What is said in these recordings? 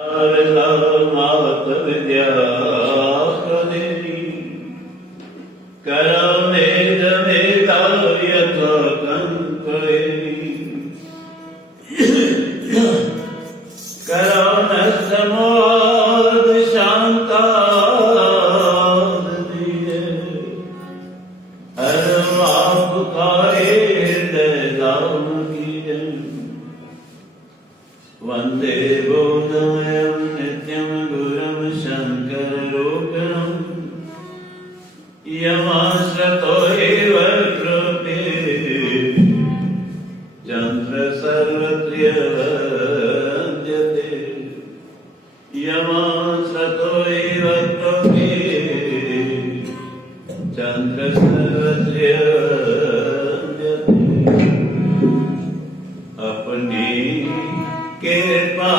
मात विद्या करो मेद मेधा यथकंपे करो नस्तमोद शांता वंदे बोधमयं नित्यं गुरुं शंकररूपिणं यमाश्रतो एव कृपे यंत्र सर्वत्र्यवन्द्यते यमाश्रतो एव कृपे यंत्र सर्वत्र्यवन्द्यते अपनी कृपा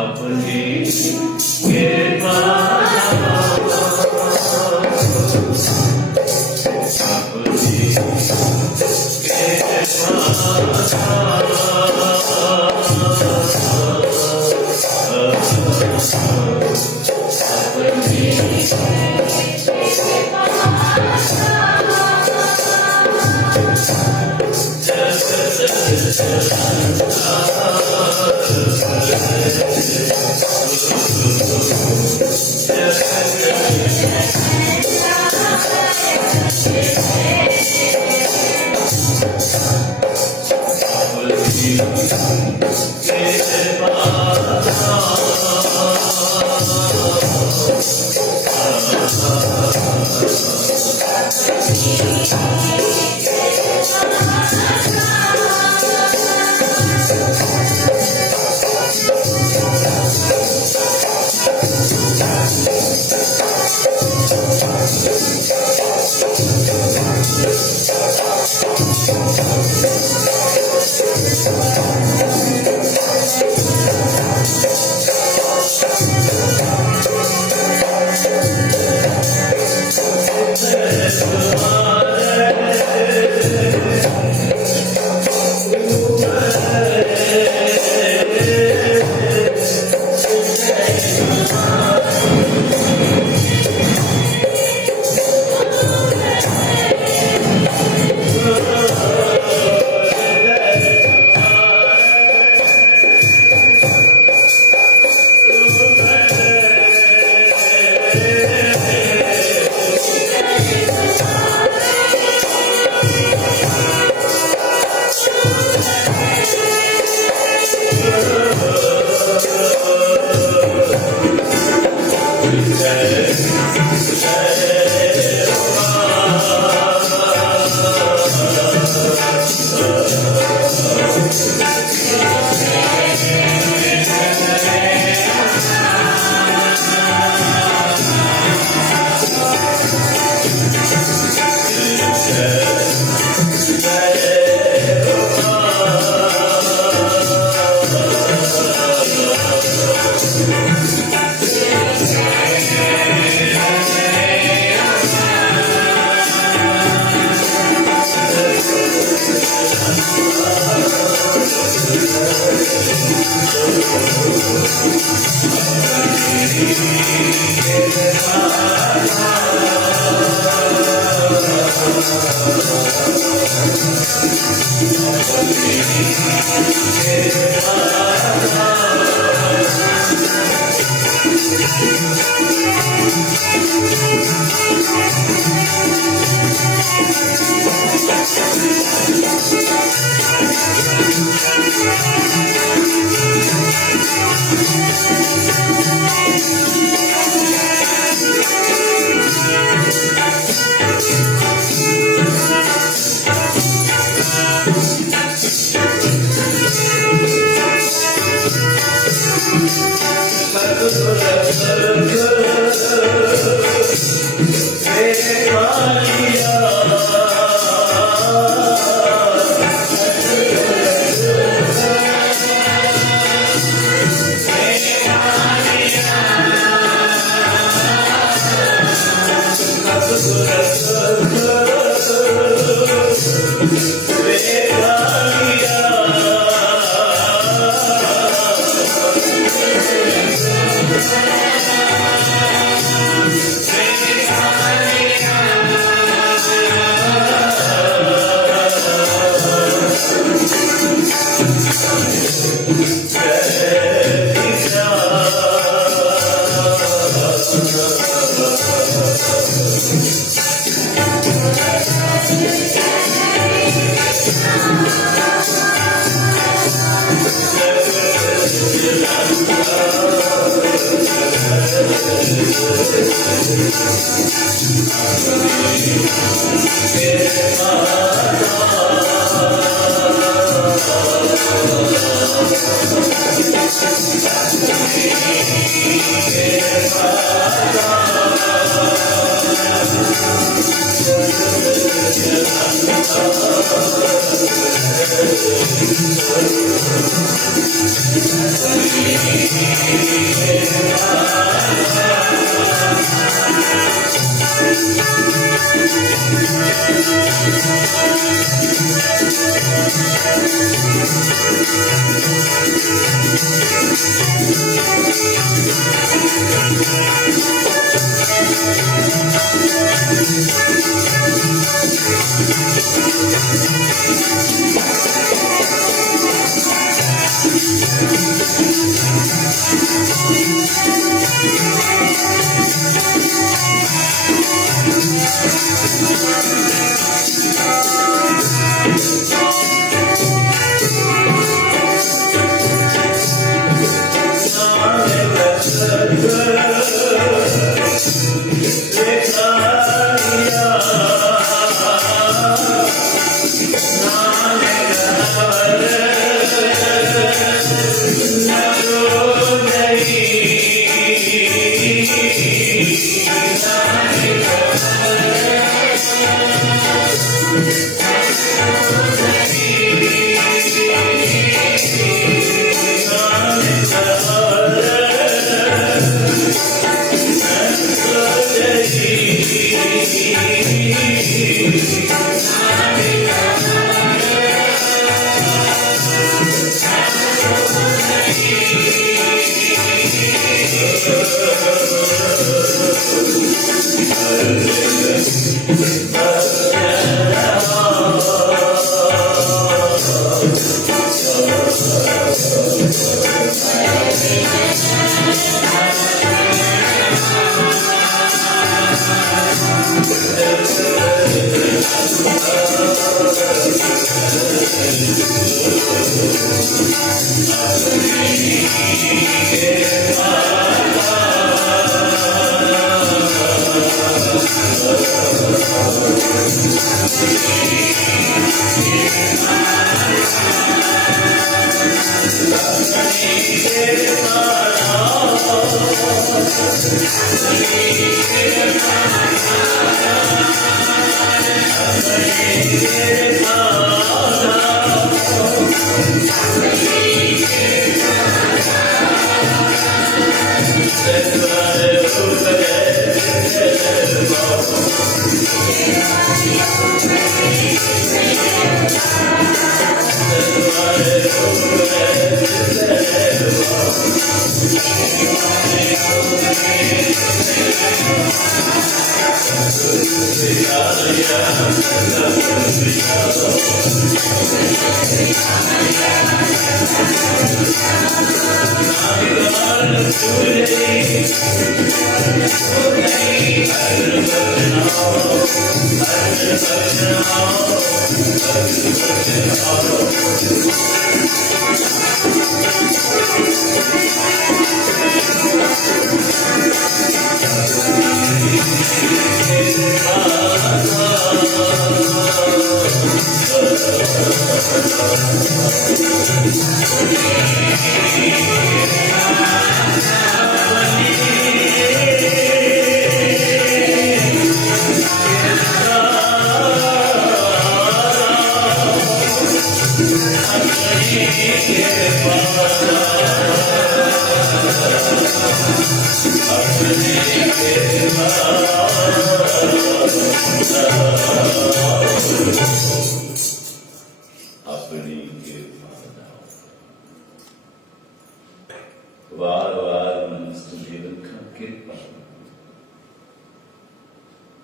अपनी कृपा Veda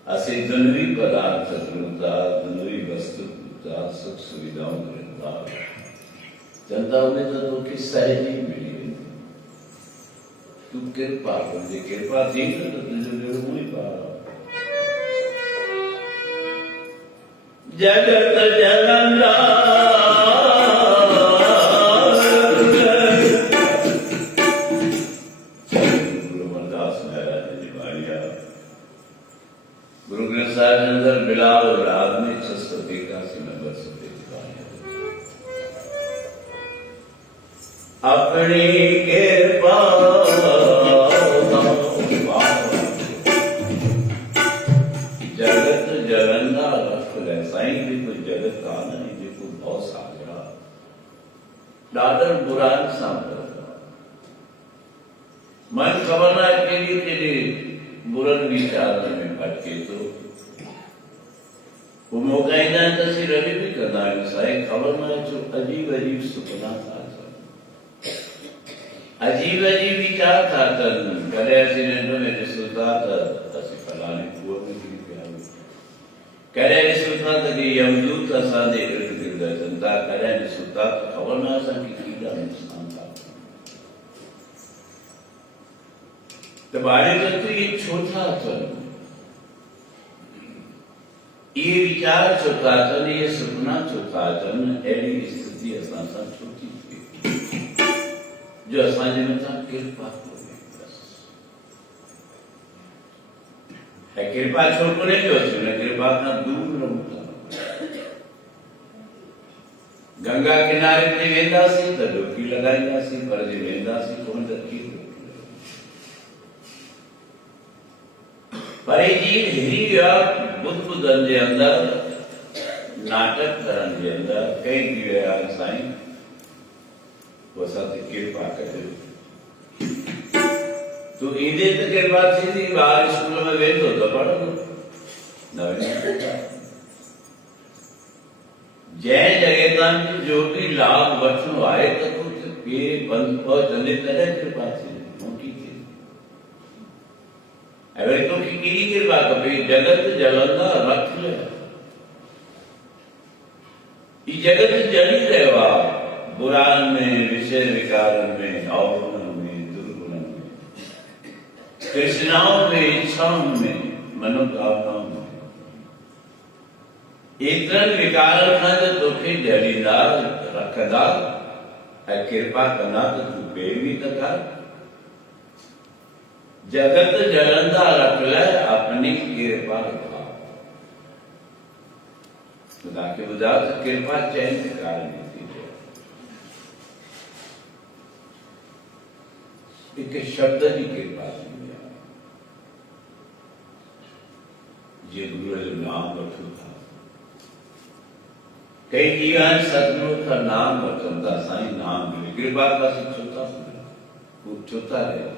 ਅਸੀਂ ਦੁਨਵੀ ਪਦਾਰਥ ਗੁਰਦਾਰ ਦੁਨਵੀ ਵਸਤੂ ਗੁਰਦਾਰ ਸੁਖ ਸੁਵਿਧਾओं ਗੁਰਦਾਰ जनता में तो दुख की सहज ही मिली तू कृपा कर दे कृपा थी ना तो तुझे जरूर नहीं पा जगत जगन्नाथ गुरु ग्रंथ साहिब के अंदर बिलाल और आदमी 681 नंबर से अपनी कृपा जगत जगन्नाथ रख ले साईं भी कोई जगत का नहीं जो कोई बहुत सागरा ॾाढा बुरा इंसान मन ख़बर न कहिड़ी कहिड़ी बुरनि वीचारनि में भटके थो। वो मोकाईंदा आहिनि त असीं रवि बि कंदा आहियूं साईं ख़बर न आहे छो अजीब अजीब सुपना था अचनि, अजीब अजीब वीचार था अचनि। कॾहिं असीं निंड में ॾिसूं था त असीं फलाणे खूह में किरी पिया आहियूं, कॾहिं ॾिसूं था त कि यमदूत असांजे इर्द गिर्द अचनि था, कॾहिं ॾिसूं था त ख़बर न आहे असांखे केॾा नुक़सान था त ॿारनि त इहे छो था अचनि, ये विचार छो था अचनि, ये सुपना छो था अचनि, अहिड़ी स्थिति असां सां छो थी थिए जो असांजे मथां कृपा कोन्हे। ऐं कृपा छो कोन्हे जो असीं हुन कृपा खां दूर रहूं था। गंगा किनारे ते वेंदासीं त डुबकी लॻाईंदासीं, पर जे वेंदासीं कोन त कीअं डुबकी पर जी हिरी विया बुद्धनि जे अंदरि नाटक करण जे अंदरि कई थी विया साईं वो असां ते कृपा कजो। तूं ईंदे त कृपा थींदी, ॿार स्कूल में वेंदो त पढ़ंदो, न वेंदो जंहिं जॻह तां जो बि लाभ वठिणो आहे त तूं पेर बंदि पहुचंदे तॾहिं कृपा थींदी। अगर तो की कृपा कपे जगत जलंदा रख ले, जगत जली रहो बुरान में, विषय विकारन में, अवगुण में, दुर्गुण में, तृष्णाओं में, इच्छाओं में, मनोकामनाओं में, एतरन विकारन खां जो तोखे जलींदा रखंदा ऐं कृपा कंदा त तूं पेर बि त कर। जगत जलंदा रख ले अपनी कृपा भाव। तो तव्हांखे ॿुधायो त कृपा चइनि प्रकारनि जी थी थिए। हिकु शब्द जी कृपा थींदी आहे, जीअं गुरूअ जो नाम वठूं था, कई ॾींहं आहिनि सतगुरू खां नाम वठनि था साईं, नाम मिले कृपा खां असीं छो था हू छो था रहिया।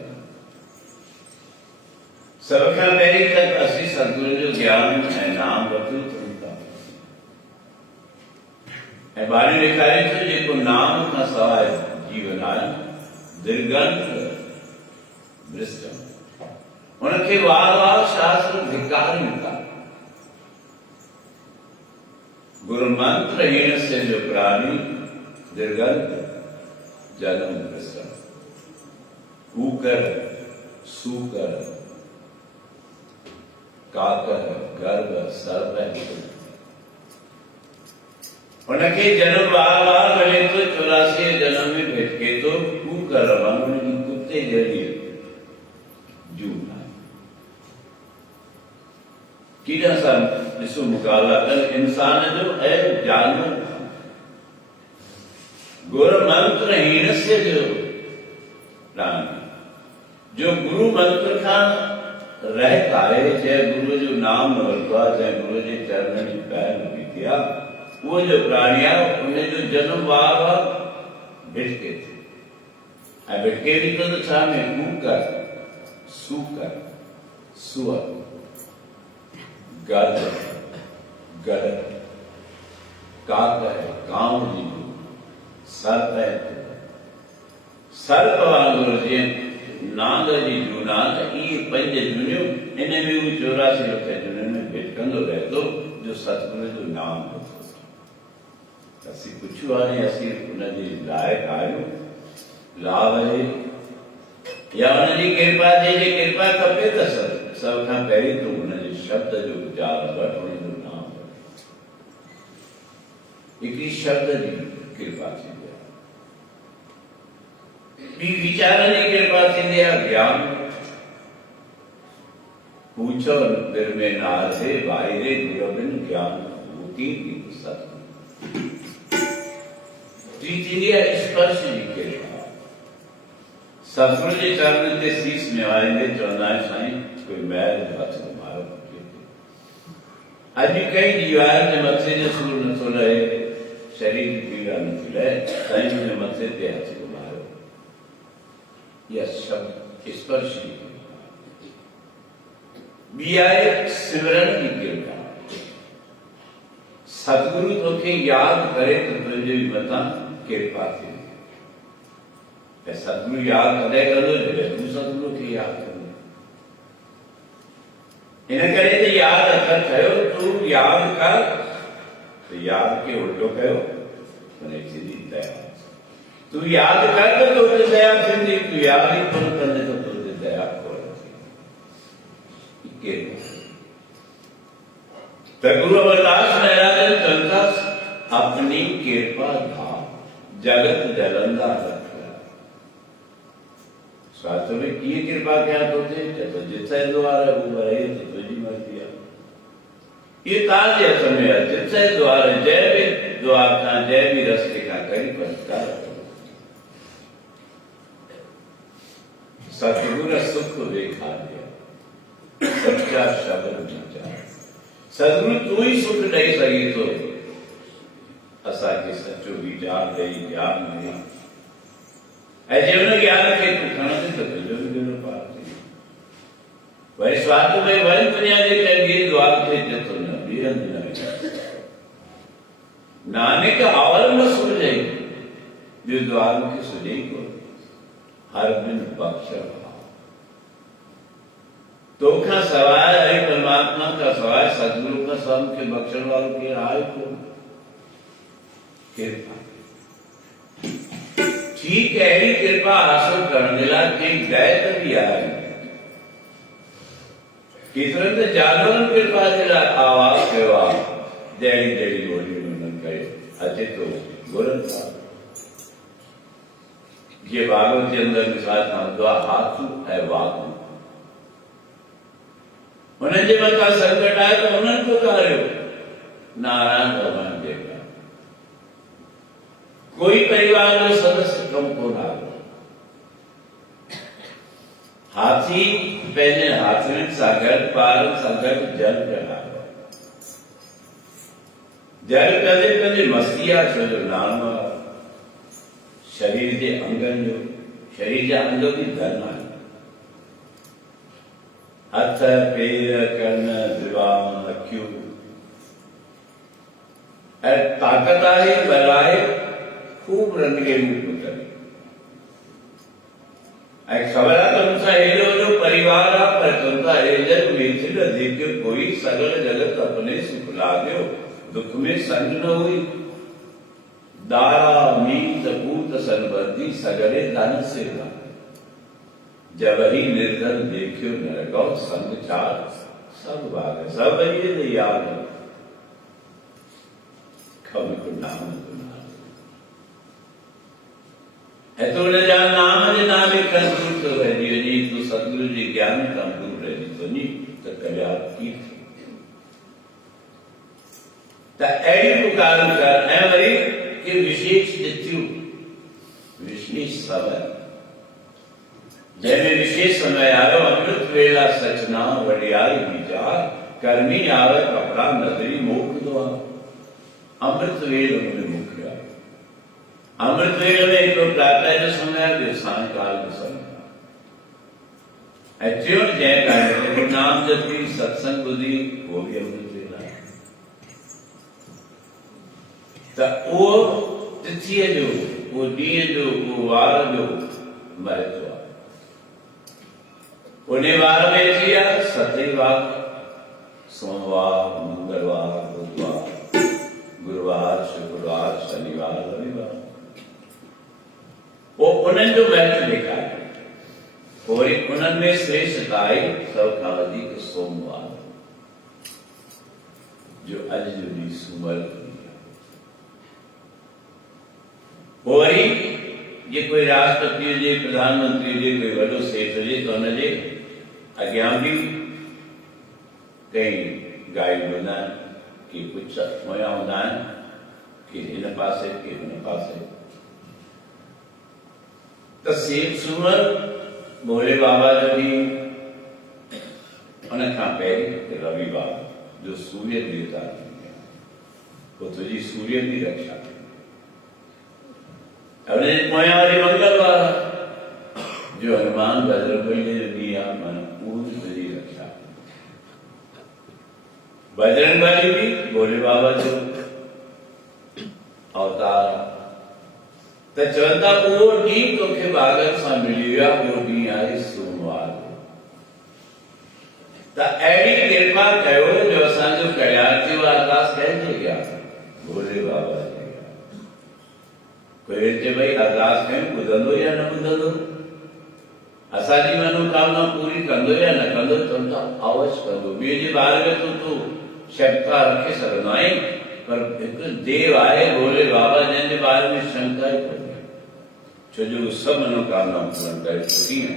सब खां पहिरीं त असीं सतगुरू जो ज्ञान ऐं नाम वठूं था ऐं ॿारनि ॾेखारे थो जेको नाम खां सवाइ जीवन आहे दिर्गंत भ्रष्टम, हुनखे वार वार शास्त्र धिकारिनि था। गुरु मंत्र हीन से जो प्राणी दिर्गंत जन्म भ्रष्टम, ऊकर सूकर काकर गर्भ सर्प उनके जन्म बार बार मिले तो 84 जन्म में भेटके तो कुकर रवान कुत्ते जड़ी जूना कीड़ा सा ॾिसो मुकाबला कर इंसान जो ऐं जानवर गुरु मंत्र हीन से जो प्राणी जो गुरु मंत्र का रहता है, चाहे गुरु जो नाम न वरतो चाहे गुरु जे चरणनि जी पैर न पीती आहे, उहो जो प्राणी आहे उन जो जन्म वार वार भिटके थो ऐं भिटके बि थो त छा में कूकर सूकर सुअर गध गड़ काकर कांव जी सर्प सर्प वांगुरु जीअं नांग जी जूनान इहे 5 जुनियूं इन में उहे 84 लख जुनियुनि में भिटकंदो रहे थो जो सतगुरू जो नाम वठो। असीं पुछियो हाणे असीं उनजे लाइक़ आहियूं लाभ आहे या उनजी कृपा जे कृपा खपे त सभ खां पहिरीं तूं उनजे शब्द जो उचार वठ, उनजो नाम वठ। हिकिड़ी शब्द जी कृपा थींदी आहे, ॿी विचार जी कृपा थींदी आहे, ज्ञान पूछो दिल में नाज़े बाहिरे गुरबिन ज्ञान भूति सतगुरु। टी थींदी आहे स्पर्श जी कृपा, सतगुरू जे चरणनि ते शीस निवाईंदे चवंदा आहिनि साईं कोई मैल हथ घुमायो। अॼु कई दीवार जे मथे जो सूर नथो रहे, शरीर हीरा न मिले साईं ने मथे ते हथ घुमायो। यह शब्द स्पर्श की भी आए सिमरन की कृपा। सतगुरु तोखे याद करे तो तुझे भी मता कृपा थी। सतगुरु याद कदे करो जब तू सतगुरु की याद करो। इन्हें करे तो याद अगर कहो तू याद कर तो याद के उल्टो कहो मैंने सीधी दया। तू याद कर तो तुझे दया सिंधी। तू याद ही कौन करने तो तुझे दया कौन। गुरु अमरदास महाराज चलता अपनी कृपा धाम जगत जलंदा रखा। शास्त्र में की कृपा क्या तो थे तो जिससे द्वार है वो रहे तो तुझी मर्जी। ये ताज समय जिससे द्वार जय भी द्वार का जय भी रस्ते का करी परिष्कार। सतगुरु सुख देखा दिया सच्चा शब्द विचार। सदगुरु तू ही सुख नहीं सही तो असा के सच्चो विचार दई ज्ञान नहीं। ऐसे उन्हें ज्ञान के तू खाना से तो तुझे भी गुरु पार थी। वही स्वाद में वन दुनिया के कहीं द्वार थे जतो न बीरन न नानक आवर में सुन जाई जो द्वार के सुजई को हर दिन बख्शा। तो का सवाल है परमात्मा का सवाल सदगुरु का सब के बख्शण वालों के आय को कृपा ठीक है। ही कृपा हासिल करने ला के गए तभी आए कितने तो जानवर कृपा दिला आवाज सेवा जैडी जैडी बोली उन्होंने करे अच्छे तो गुरन था। ये भागवत के अंदर मिसाल था दो हाथ है वाकु उन्हें जब का संकट आए तो उन्होंने को कार्य नारायण भगवान देगा। कोई परिवार में सदस्य कम को ना हाथी पहले हाथ में सागर पार सागर जल चढ़ा जल कदे कदे मस्तिया जो नाम शरीर के अंगन जो शरीर के अंगों की धर्म है। हथ पैर कर्ण दिवान अक्यू ताकत आए बलाए खूब रंग के रूप उतरे। खबर तुमसा हेलो जो परिवार पर तुमसा एजर मिथिल देखियो कोई सगल जगत अपने सुख लाद्यो दुख में संग न हुई। दारा मीत पूत संबंधी सगले धन से जब ही निर्धन देखियो नरगौ संग चार सब भाग सब ये याद खबर को नाम है तो न जान नाम ने नाम एक दूर तो है जी तो सतगुरु जी ज्ञान कम दूर है तो नहीं तो कल्याण की तो ऐडी पुकार कर है वही कि विशेष तिथि विशेष समय जैसे विशेष समय आयो अमृत वेला सचना वडियाई विचार कर्मी आवे कपड़ा नगरी मोख द्वार। अमृत वेल में मुख्य अमृत वेल में एक प्रातः जो समय है सायकाल जो समय एक्चुअल जय कार्य नाम जपी सत्संग बुद्धि वो भी अमृत वेला है। तो वो तिथि जो वो दिन जो वो वार जो महत्व उन्हें वार में किया सतवार सोमवार मंगलवार बुधवार गुरुवार शुक्रवार शनिवार रविवार वो उन्हें जो महत्व लिखा है और उनमें श्रेष्ठता आई सबका अधिक सोमवार जो अजूरी सुमल और ये कोई राष्ट्रपति हुजे प्रधानमंत्री हुजे कोई वडो सेठ हुजे तो उनजे अॻियां बि कई गाइड हूंदा आहिनि कि कुझु मुहैया हूंदा आहिनि कि हिन पासे कि हुन पासे। तो सेठ सूमर भोले बाबा जो भी उन खां पहिरीं रवि बाबा जो सूर्य देवता वो तुझी सूर्य की रक्षा अपने मोयावारी मंगलवार जो हनुमान बजरंगबली ने दिया मन पूरी मेरी रक्षा। बजरंगबली भी भोले बाबा जो अवतार तो चवंदा उहो ॾींहुं तोखे बागनि सां मिली विया, उहो ॾींहुं आहे सोमवार त अहिड़ी कृपा कयो जो असांजो कल्याण थियो। अरदास कंहिंजे कया? भोले बाबा जे कया। कोई चए भई अरदास कयूं ॿुधंदो या न ॿुधंदो, असांजी मनोकामना पूरी कंदो या न कंदो? चवंदा अवश्य कंदो। ॿिए जे बारे में तूं शंका रखे सघंदो आहीं, पर हिकु देव आहे भोले बाबा जंहिंजे बारे में शंका ई कोन्हे, छो जो सब मनोकामना पूर्ण करे। कीअं?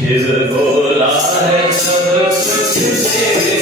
शिव भोला है सब कुछ तेरे,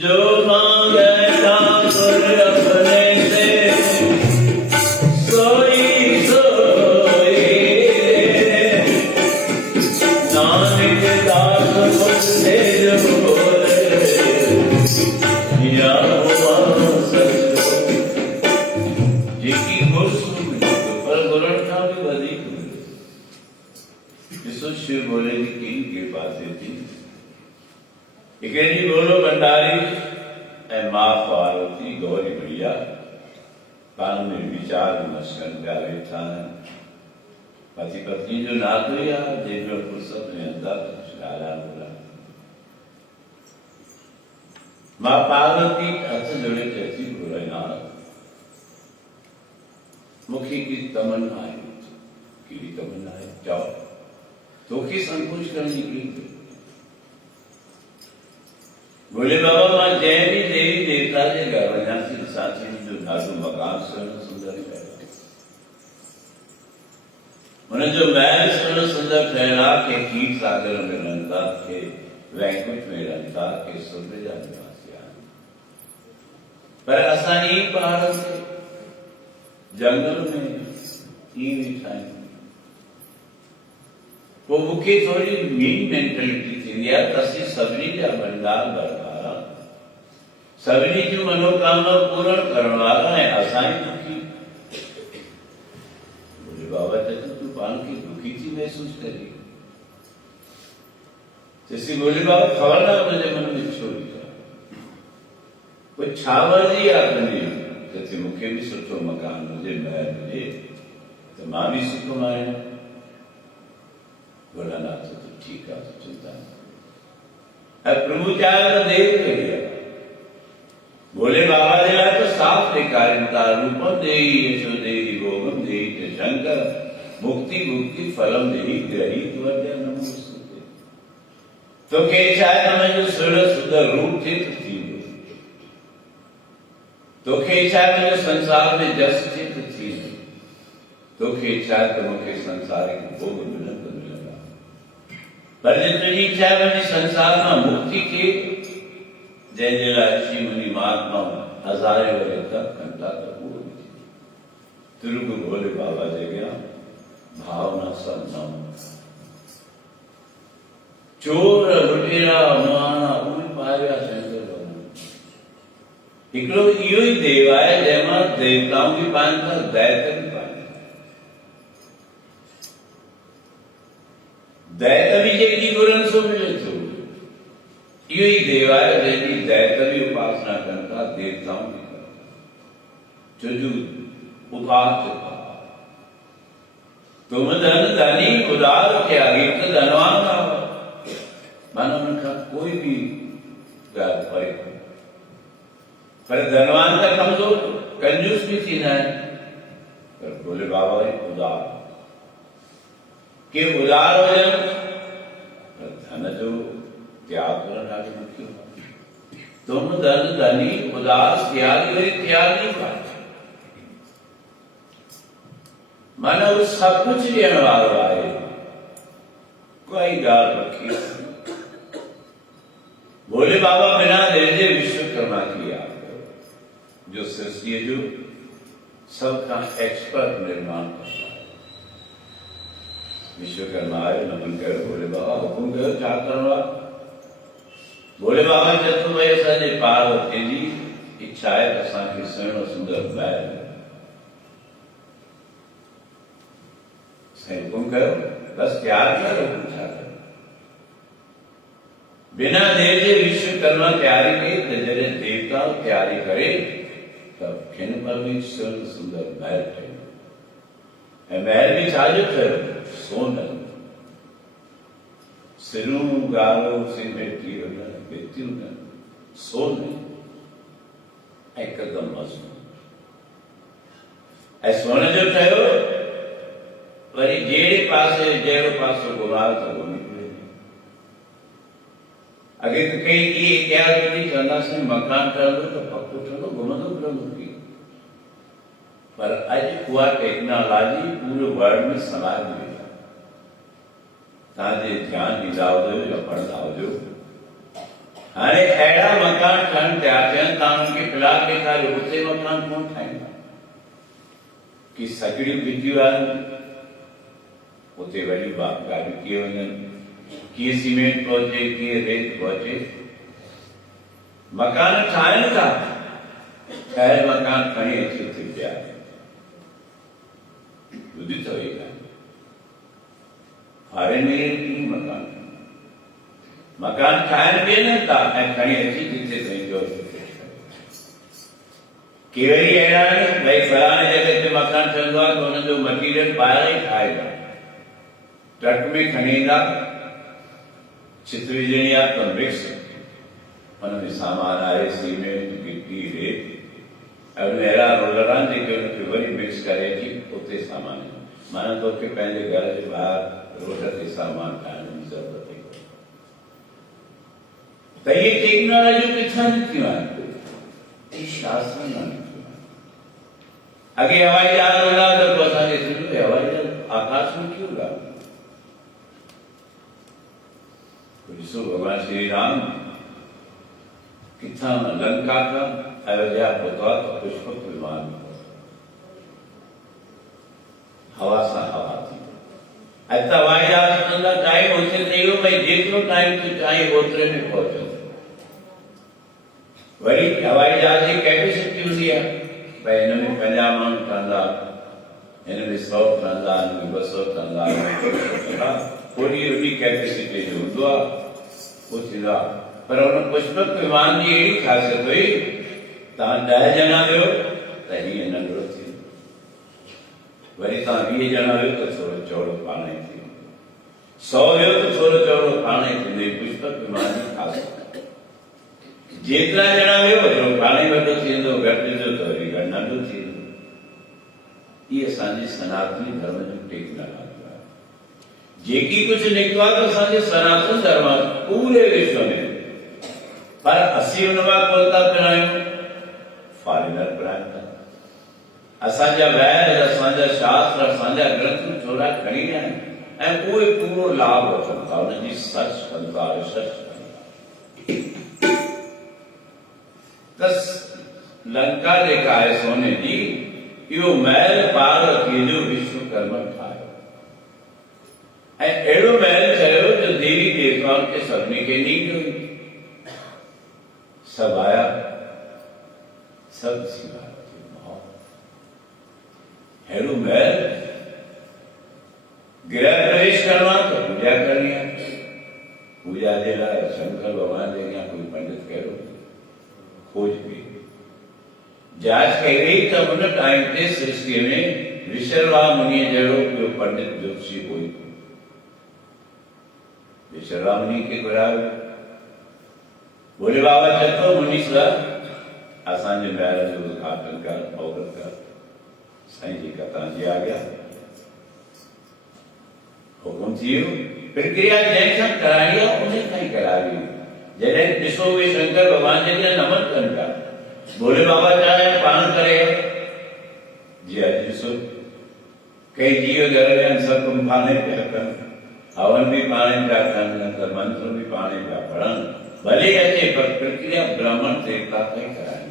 जो मांगे ठाकुर अपने से सोई सोई, नानक दास मुझसे जो बोले या हुआ सच। जेकी पर गुरु भी बदी शिव बोले कि के पास थी जी बोलो भंडारी ऐं मां पार्वती गौरी भैया पाण में विचार विमर्श कनि पिया वेठा आहिनि। पति पत्नी जो नातो ई आहे जंहिंजो फुर्सत में हूंदा त कुझु ॻाल्हाइण ॿोलाइण। मां पार्वती हथ जोड़े चए थी भोलेनाथ मूंखे हिकिड़ी तमन्ना आहे। कहिड़ी तमन्ना आहे चओ। तोखे संकोच करण जी कहिड़ी। बोले बाबा मां जंहिं बि देवी देवता जे घर वञा थी ॾिसां थी जो ॾाढो मकान सुहिणो सुंदर ठहियल आहे। हुनजो महल सुहिणो सुंदर ठहियल आहे। के खीर सागर में रहनि था, के वैकुंठ में रहनि था, के स्वर्ग जा निवासी आहिनि। पर असां ई पहाड़ ते जंगल में ईअं वेठा आहियूं। पोइ मूंखे थोरी मीन मेंटेलिटी थींदी आहे त असीं सभिनी जा भंडार भरवारा, सभिनी जूं मनोकामना पूर्ण करण वारा ऐं असां ई दुखी। बोले बाबा चए तूं पाण खे दुखी थी महसूस करी। चएसि बोले बाबा ख़बर न मुंहिंजे मन में छो वीचार कोई छा मर्ज़ी आहे तुंहिंजी। चएसि मूंखे बि सुठो मकान हुजे, महल हुजे त मां बि सुठो आहियां। भोलानाथ तो ठीक है, तो चिंता नहीं। प्रभु चाहे तो देव करिए। बोले बाबा जे लाइ तो साफ ॾेखारींदा रूपम देहि यशो देहि भोगम देहि च शंकर मुक्ति मुक्ति फलम देहि ग्रहीत वद्य नमोस्तुते। तोखे इच्छा आहे त मुंहिंजो सुहिणो सुंदर रूप थिए त थींदो। तोखे इच्छा आहे मुंहिंजो संसार में जस थिए त थींदो। तोखे इच्छा आहे त मूंखे संसारिक भोग मिलनि त मिलंदा। पर जे तुंहिंजी इच्छा आहे मुंहिंजी संसार मां मुक्ति थिए जंहिंजे लाइ ऋषि मुनि महात्मा हज़ारे वरे तप कनि था त उहो बि थिए। तुरुग भोले बाबा जे अॻियां भावना सां न चोर लुटेरा मुआना उहे पाए विया शंकर भॻवान। हिकिड़ो इहो ई देव आहे जंहिंमां देवताऊं बि पाइनि था, दैत बि पाइनि। दैत भी जेकी गुरनि सो मिले थो। इहो ई देव आहे जंहिंजी दैत बि उपासना कनि था, देवताऊं बि कनि था। छो जो उपास तुम धन धनी उदार त्यागी तो धनवान ना हो। मानो उनका कोई भी पर धनवान का कमजोर कंजूस भी थी ना, पर बोले बाबा उदार के उदार हो जाए धन जो त्याग करना क्यों। तुम धन धनी उदास त्याग त्याग नहीं पाते। मानो सब कुछ लेने वाला है, कोई गाल रखी। बोले बाबा बिना देजे विश्वकर्मा की याद करो, जो सृष्टि जो सबका एक्सपर्ट निर्माण करता है। विश्वकर्मा आए नमन करो, बोले बाबा हुकुम करो क्या करवा। बोले बाबा चतुर्भुज सजे पार्वती जी इच्छा है असा की सुहिणो सुंदर महल हुकुम करो, बस प्यार करो पूछा करो। बिना देर जे विश्वकर्मा तैयारी की तो जरे देवता तैयारी करे तब खिन पर भी सुंदर महल थे। महल भी चालू करो सोना सिरू गालो से बेटी होना बेटी होना सोने एकदम मजबूत ऐ सोने जो कहो वरी जेड़े पासे जहिड़ो पासो घुमायो त घुमी पियो। अॻे त कई इहे इतिहास ॿुधी चवंदासीं मकान ठहंदो त पको ठहंदो घुमंदो फिरंदो पीउ, पर अॼु उहा टेक्नोलॉजी पूरे वर्ल्ड में समाए वई आहे। तव्हांजे ध्यानु ॾींदा हुजो या पढ़ंदा हुजो, हाणे अहिड़ा मकान ठहनि पिया थियनि, तव्हां उनखे प्लाट ॾेखारियो उते मकान कोन ठाहींदा की सकिड़ियूं बीठियूं आहिनि उते वॾी गाॾियूं कीअं वञनि, कीअं सीमेंट पहुचे कीअं रेत पहुचे। मकान ठाहिनि था, ठहियल मकान खणी अची उते पिया ॿुधी अथव इहा ॻाल्हि। फॉरेन में मकान ठाहिनि ॿियनि था ऐं खणी अची जिते ताईं जो केवरी अहिड़ा आहिनि भई फलाणे जॻह ते मकान ठहंदो आहे त हुननि जो मटीरियल ॿाहिरां ई ठाहिबो आहे, ट्रक में खणी ईंदा, छित विझणी आहे त मिक्स हुनमें सामान आहे सीमेंट गिटी रेत ऐं अहिड़ा रोलर आहिनि जेके हुनखे वरी मिक्स करे अची उते सामान माना तोखे पंहिंजे घर जे ॿाहिरि रोड ते सामान ठाहिण जी ज़रूरत ई कोन्हे। त इहे टेक्नोलॉजियूं किथां निकितियूं आहिनि, इहे शास्त्र मां निकितियूं आहिनि। अॻे हवाई जहाज हूंदा त पोइ असांखे हवाई जहाज आकाश में कीअं उॾाम। ॾिसो भगवान श्री राम किथां लंका खां अयोध्या पहुता तो पुष्पक विमान हवा सां हवा थी। अॼु त हवाई जहाज हलंदा टाइम ओतिरे थी वियो भई जेतिरो टाइम तूं चाहीं ओतिरे में पहुचंदो। वरी हवाई जहाज जी कैपेसिटी हूंदी आहे भई हिन में 50 माण्हू ठहंदा, हिन में 100 ठहंदा, हिन में 200 ठहंदा, थोड़ी वॾी कैपेसिटी जो हूंदो आहे वो थींदो आहे। पर हुन पुष्पक विमान जी अहिड़ी ख़ासियत हुई तव्हां 10 ॼणा वियो त हीअं नंढड़ो थींदो, वरी तव्हां 20 ॼणा वियो त थोरो चौड़ो पाण ई थींदो, 100 वियो त थोरो चौड़ो पाण ई थींदो। पुष्पक विमान जी ख़ासियत जेतिरा ॼणा वियो ओतिरो पाण ई वॾो थींदो, घटि वियो त वरी नंढो थींदो। इहे असांजी सनातनी धर्म जी टेक्नोलॉजी आहे। जेकी कुझु निकितो आहे त असांजे सनातन धर्म पूरे विश्व में, पर असीं हुन मां कोन था पिरायूं, फॉरेनर पिराइनि था। असांजा वैद, असांजा शास्त्र, असांजा ग्रंथ थोरा खणी विया आहिनि ऐं उहे पूरो लाभ वठनि था, उनजी सर्च कनि था, रिसर्च कनि था। त लंका जेका आहे सोने जी, इहो महल पार्वतीअ जो विश्वकर्मा ठाहियो ऐं अहिड़ो महल ठहियो जो देवी देवताउनि खे सभिनी खे नींड हुई। सब आया, सब सिवा हेड़ो महल गृह प्रवेश करना तो पूजा करनी है। पूजा जे लाइ शंकर भगवान जे या कोई पंडित करो खोज कई, जांच कई गई त उन टाइम ते सृष्टि में विशरवा मुनि जड़ो जो पंडित ज्योतिषी कोई विशरवा मुनि के घुरायो बोले बाबा चतो मुनि सर असांजे महल जो उद्घाटन कर अवगत कर साईं जी कथा जी आ गया हुकुम थियो प्रक्रिया जैसा कराई उन्हें कहीं कराई जैसे ॾिसो वे शंकर भगवान जी ने नमन कनि था बोले बाबा चाहे पान करे जी अॼु ॾिसो कई जीव घर में सब पाणे पिया कनि हवन भी पाणे पिया कनि न त मंत्र भी पाणे पिया पढ़नि भले अचे पर प्रक्रिया ब्राह्मण देवता खे कराई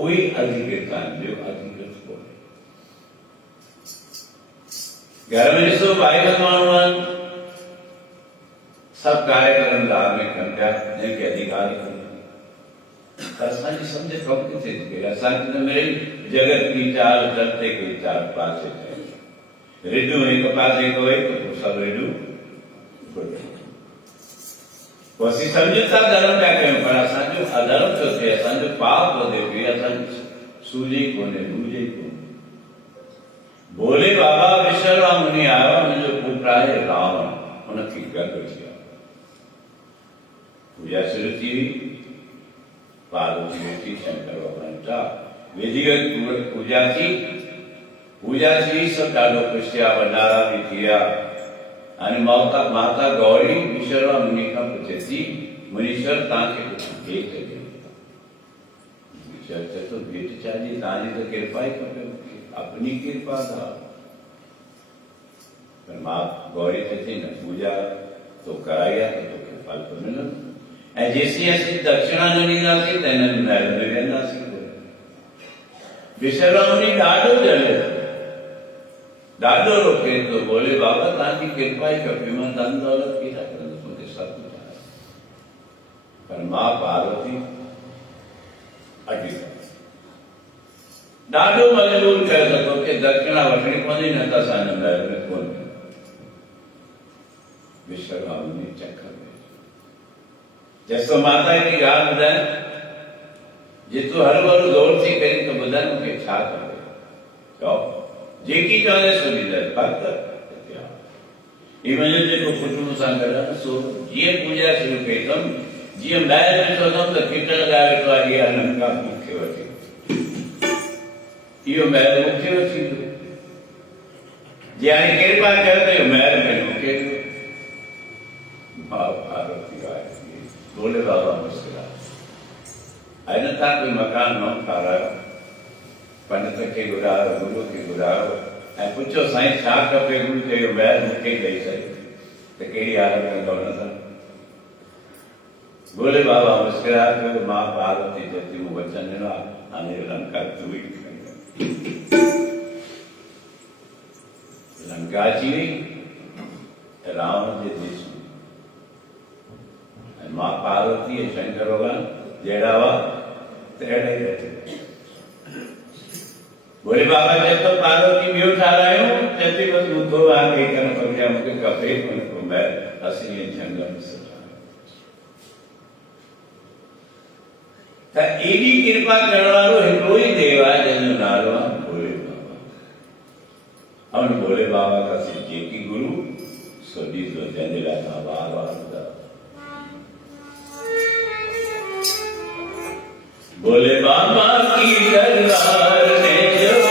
उही अधिकृत आहिनि ॿियो अधिकृत कोन्हे घर में ॾिसो भाई माण्हू आहिनि सब कार्यक्रम धार्मिक कनि पिया जंहिंखे अधिकारी असांजी सम्झ कम किथे थी करे असांखे न मिले जगत की चाल चलते की चाल पासे रिडू एक पासे कोई तो सब रिडू वसी समझता धर्म क्या कयूं पर असांजो अधर्म थो थिए असांजो पाप वधे पियो असांजी सूझे कोन्हे बूझे कोन्हे बोले बाबा विश्वरा मुनि आयो मुंहिंजो पुटु आहे रावण हुनखे गर्व थियो पूजा शुरू थी पार्वती बेटी शंकर भगवान का विधिवत पूजा थी सब ॾाढो ख़ुशि थिया भंडारा भी थिया हाणे माता गौरी ईश्वर मुनि खां पुछे थी मुनीश्वर तव्हांखे कुझु भेट ॾियो ईश्वर चए थो भेट छाजी तव्हांजी त कृपा ई खपे अपनी कृपा था पर मां गौरी चए थी न पूजा तो कराई आहे त तोखे फल तो मिलंदो ऐं जेसीं असीं दक्षिणा न ॾींदासीं त हिननि महल में वेंदासीं विश्वरा मुनि ॾाढो जले ॾाढो रोके तो बोले बाबा तव्हांजी कृपा ई खपे मां धन दौलत केॾा कंदुसि मूंखे सभु कुझु आहे पर मां पार्वती अॼु ॾाढो मजबूर कयो त तोखे दक्षिणा वठणी पवंदी न त असां हिन महल में कोन विश्वरा मुनि चकर जैसो माता की ॻाल्हि ॿुधाए जे तूं हर भरू दौड़ थी करी त ॿुधाए मूंखे छा खपे चओ जेकी चवंदे सो ॾींदे भक्त ही मुंहिंजो जेको पुटु मूंसां गॾु आहे सो जीअं पूजा शुरू कई अथमि जीअं ॿाहिरि ॾिठो अथमि त किट लॻाए वेठो आहे इहा अलंकार मूंखे वठी इहो महल मूंखे वठी ॾियो जे हाणे कृपा कयो त इहो महल में मूंखे ॾियो पार्वती आहे बोले बाबा मुस्कुरा ऐं नथा कोई मकान न ठारायो पंडित खे घुरायो गुरू खे घुरायो ऐं पुछो साईं छा खपे गुरू चयो महल मूंखे ॾेई छॾ त कहिड़ी हालत में दौड़ था बोले बाबा मुस्कुरा कयो मां पार्वती चई मूं वचन ॾिनो आहे हाणे लंका तूं ई लंका अची वई रावण जे देश में मां पार्वती ऐं शंकर भगवान जहिड़ा हुआ तहिड़ा ई रहे बोले बाबा चए थो पार्वती ॿियो ठारायो चए थी बसि ॿुधो आहे के कन प्रज्ञा मूंखे खपे कोन को महल असीं झंग में त एॾी कृपा करण वारो हिकिड़ो ई देव आहे जंहिंजो नालो आहे भोले बाबा ऐं भोले बाबा खां जेकी गुरू सो ॾींदो जंहिंजे लाइ तव्हां वार वार ॿुधायो बोले बाबा की दरबार में जो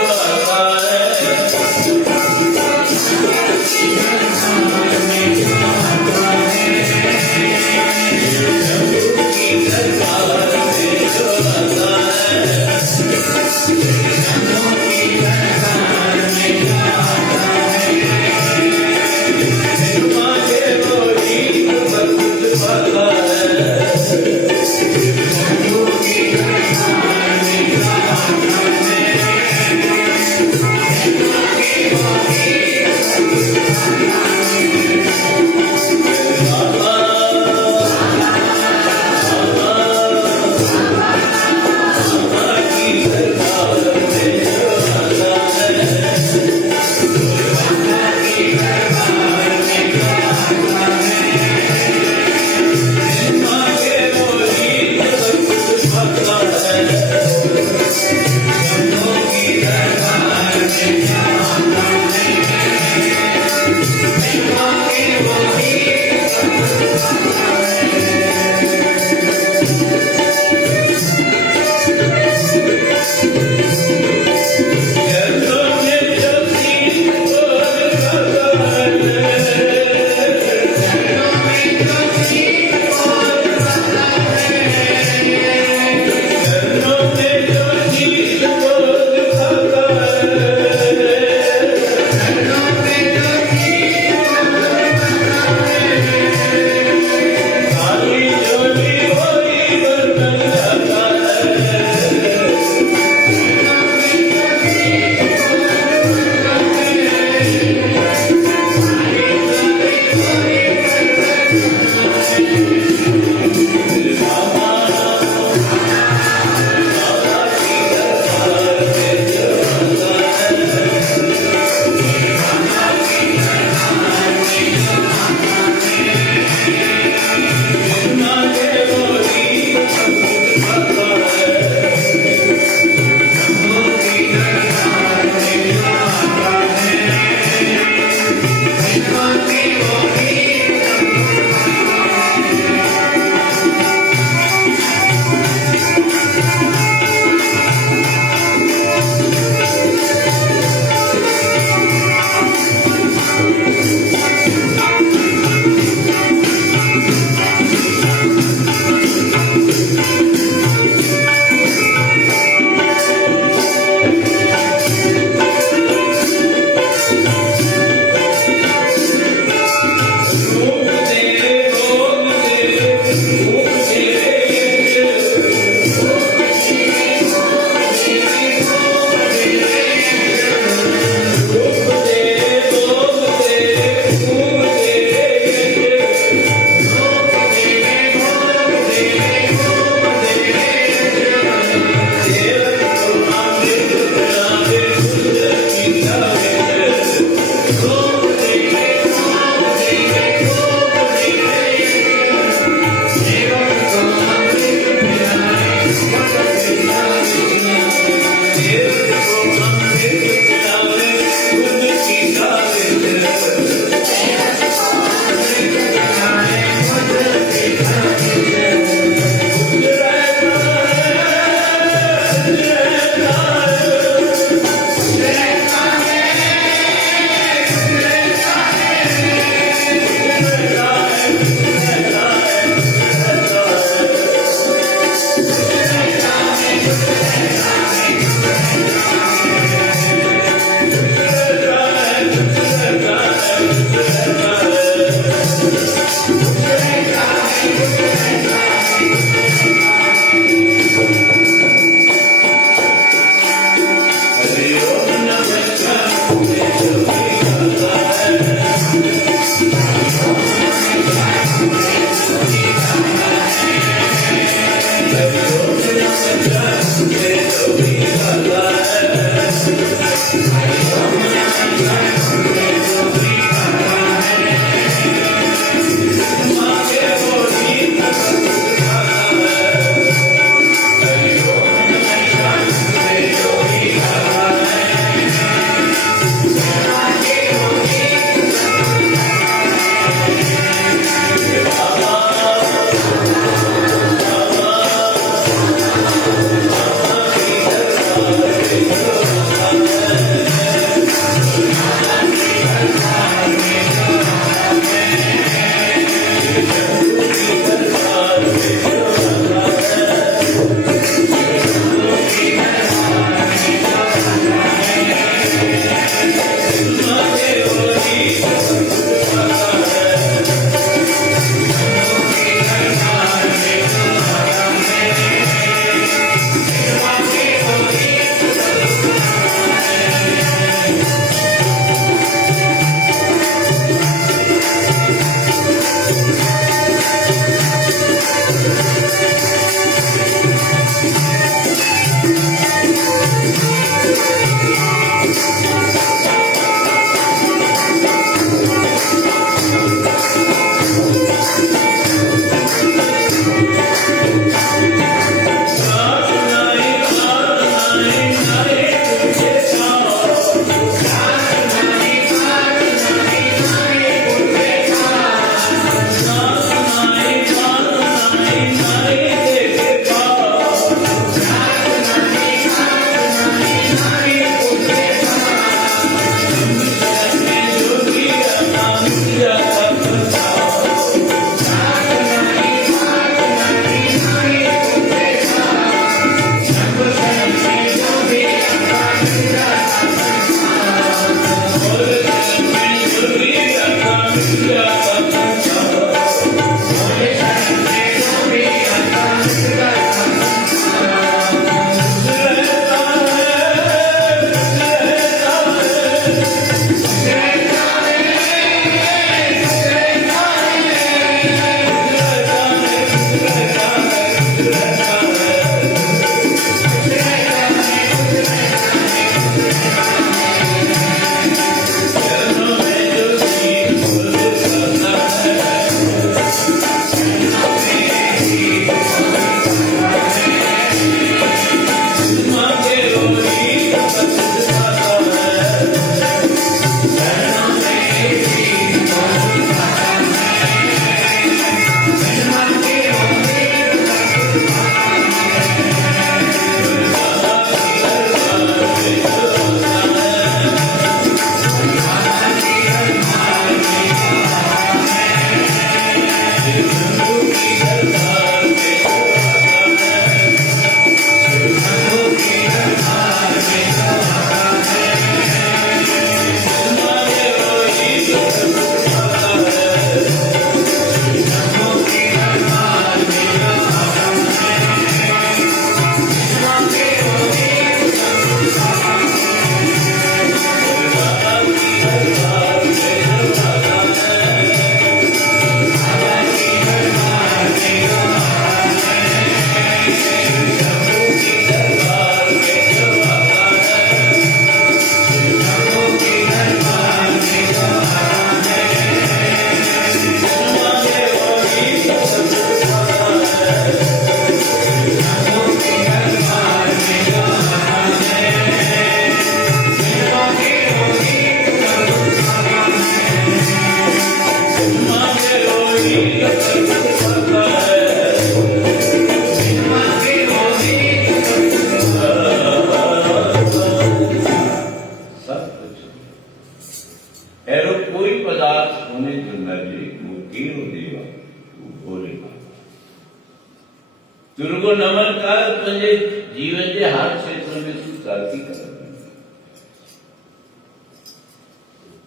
तुरगो नमस्कार तुझे जीवन के हर क्षेत्र में तू तरक्की कर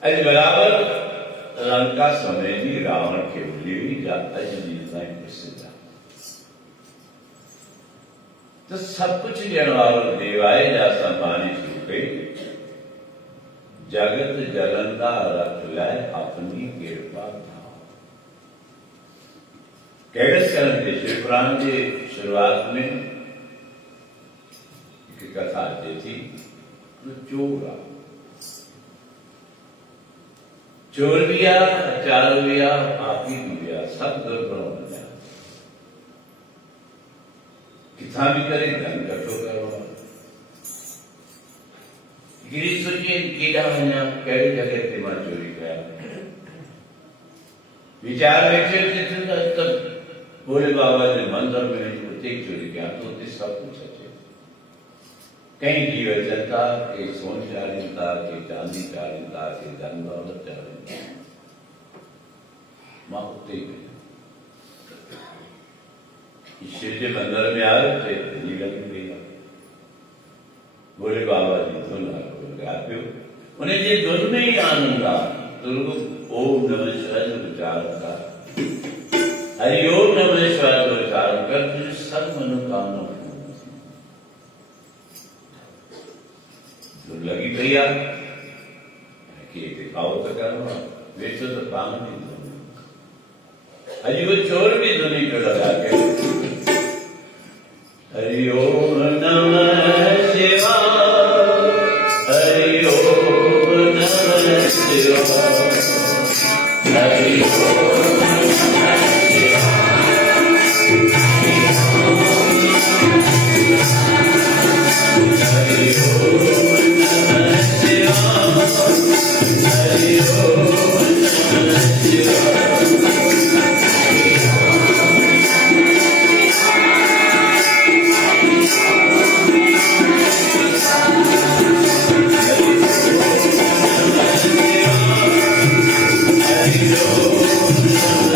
आज बराबर लंका समय जी रावण के लिए जाता है जीता प्रसिद्ध तो सब कुछ जनवार देवाए जा संभानी सुखे जगत जलंदा रख लाए अपनी कृपा कैगस करते शिवपुराण की शुरुआत में एक कथा आती थी चोरा चोर लिया चार लिया पापी लिया सब दुर्गुण हो गया कितना भी करे धन कटो करो गिरी सोचिए कीड़ा है कैसे जगह दिमाग चोरी कर विचार बैठे तब भोले बाबा ने मंदिर में प्रत्येक चोरी किया तो सब कुछ अच्छे कहीं जीवन जनता के सोन चालीनता के चांदी चालीनता के धन दौलत चालीनता माँ उठते ईश्वर के मंदिर में आ रहे थे निकल गया भोले बाबा जी धुन गाते हो उन्हें ये धुन में ही आनंद आ तो ओम नमः शिवाय उच्चारण का हरिओम नमः शिवाय उच्चारण कर सब मनोकामना जो लगी भैया कि दिखाओ तो करो वैसे तो काम नहीं अजी वो चोर भी धुनी को लगा के हरिओम नमः शिवाय हरिओम नमः शिवाय हरिओम Hare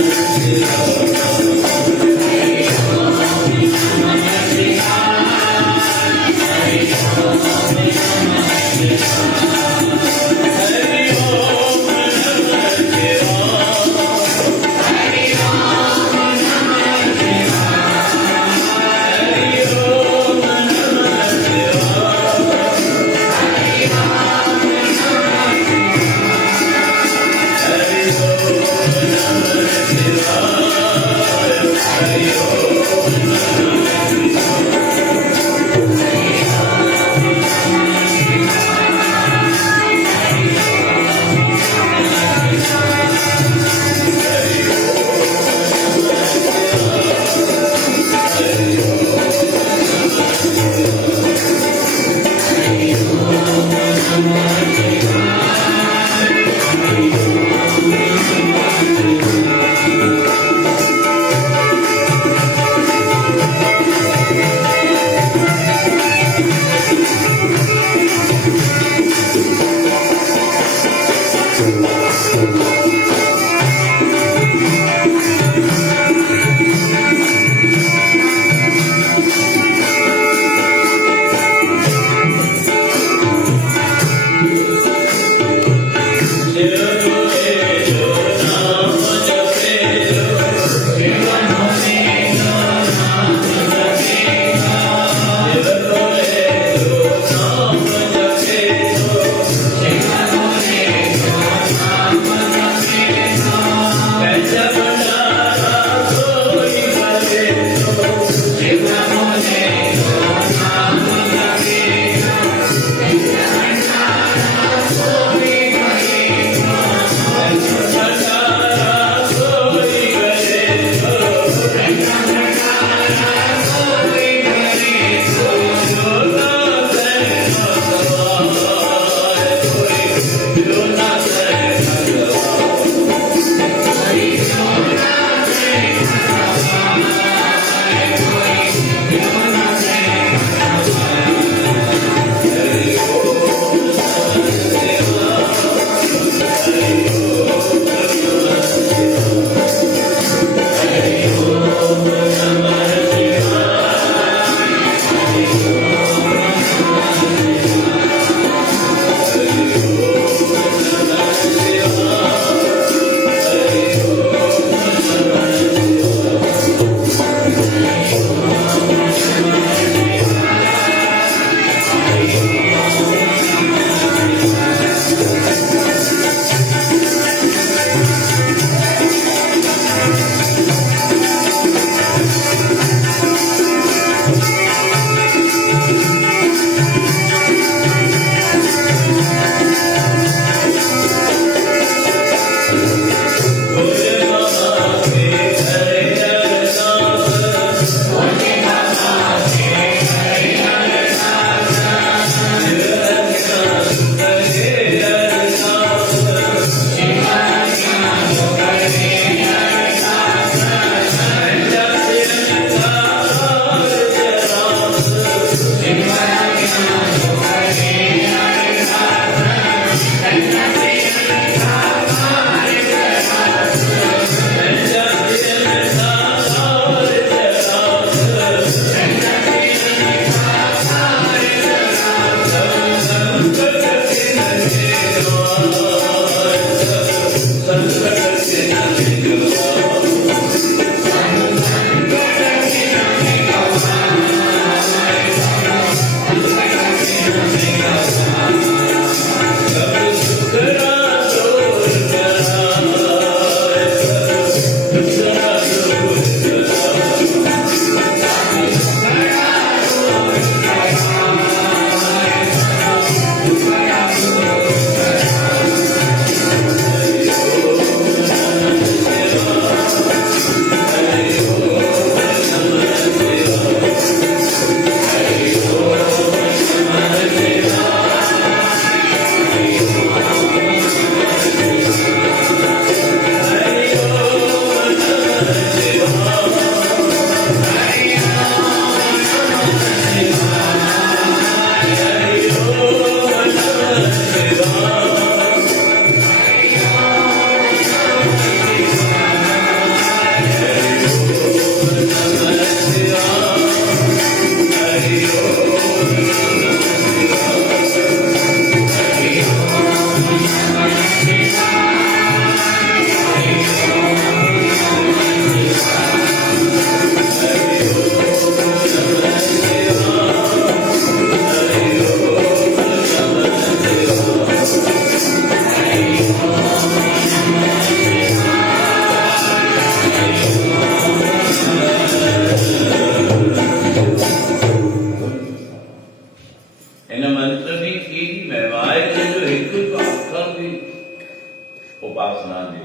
उपासना दे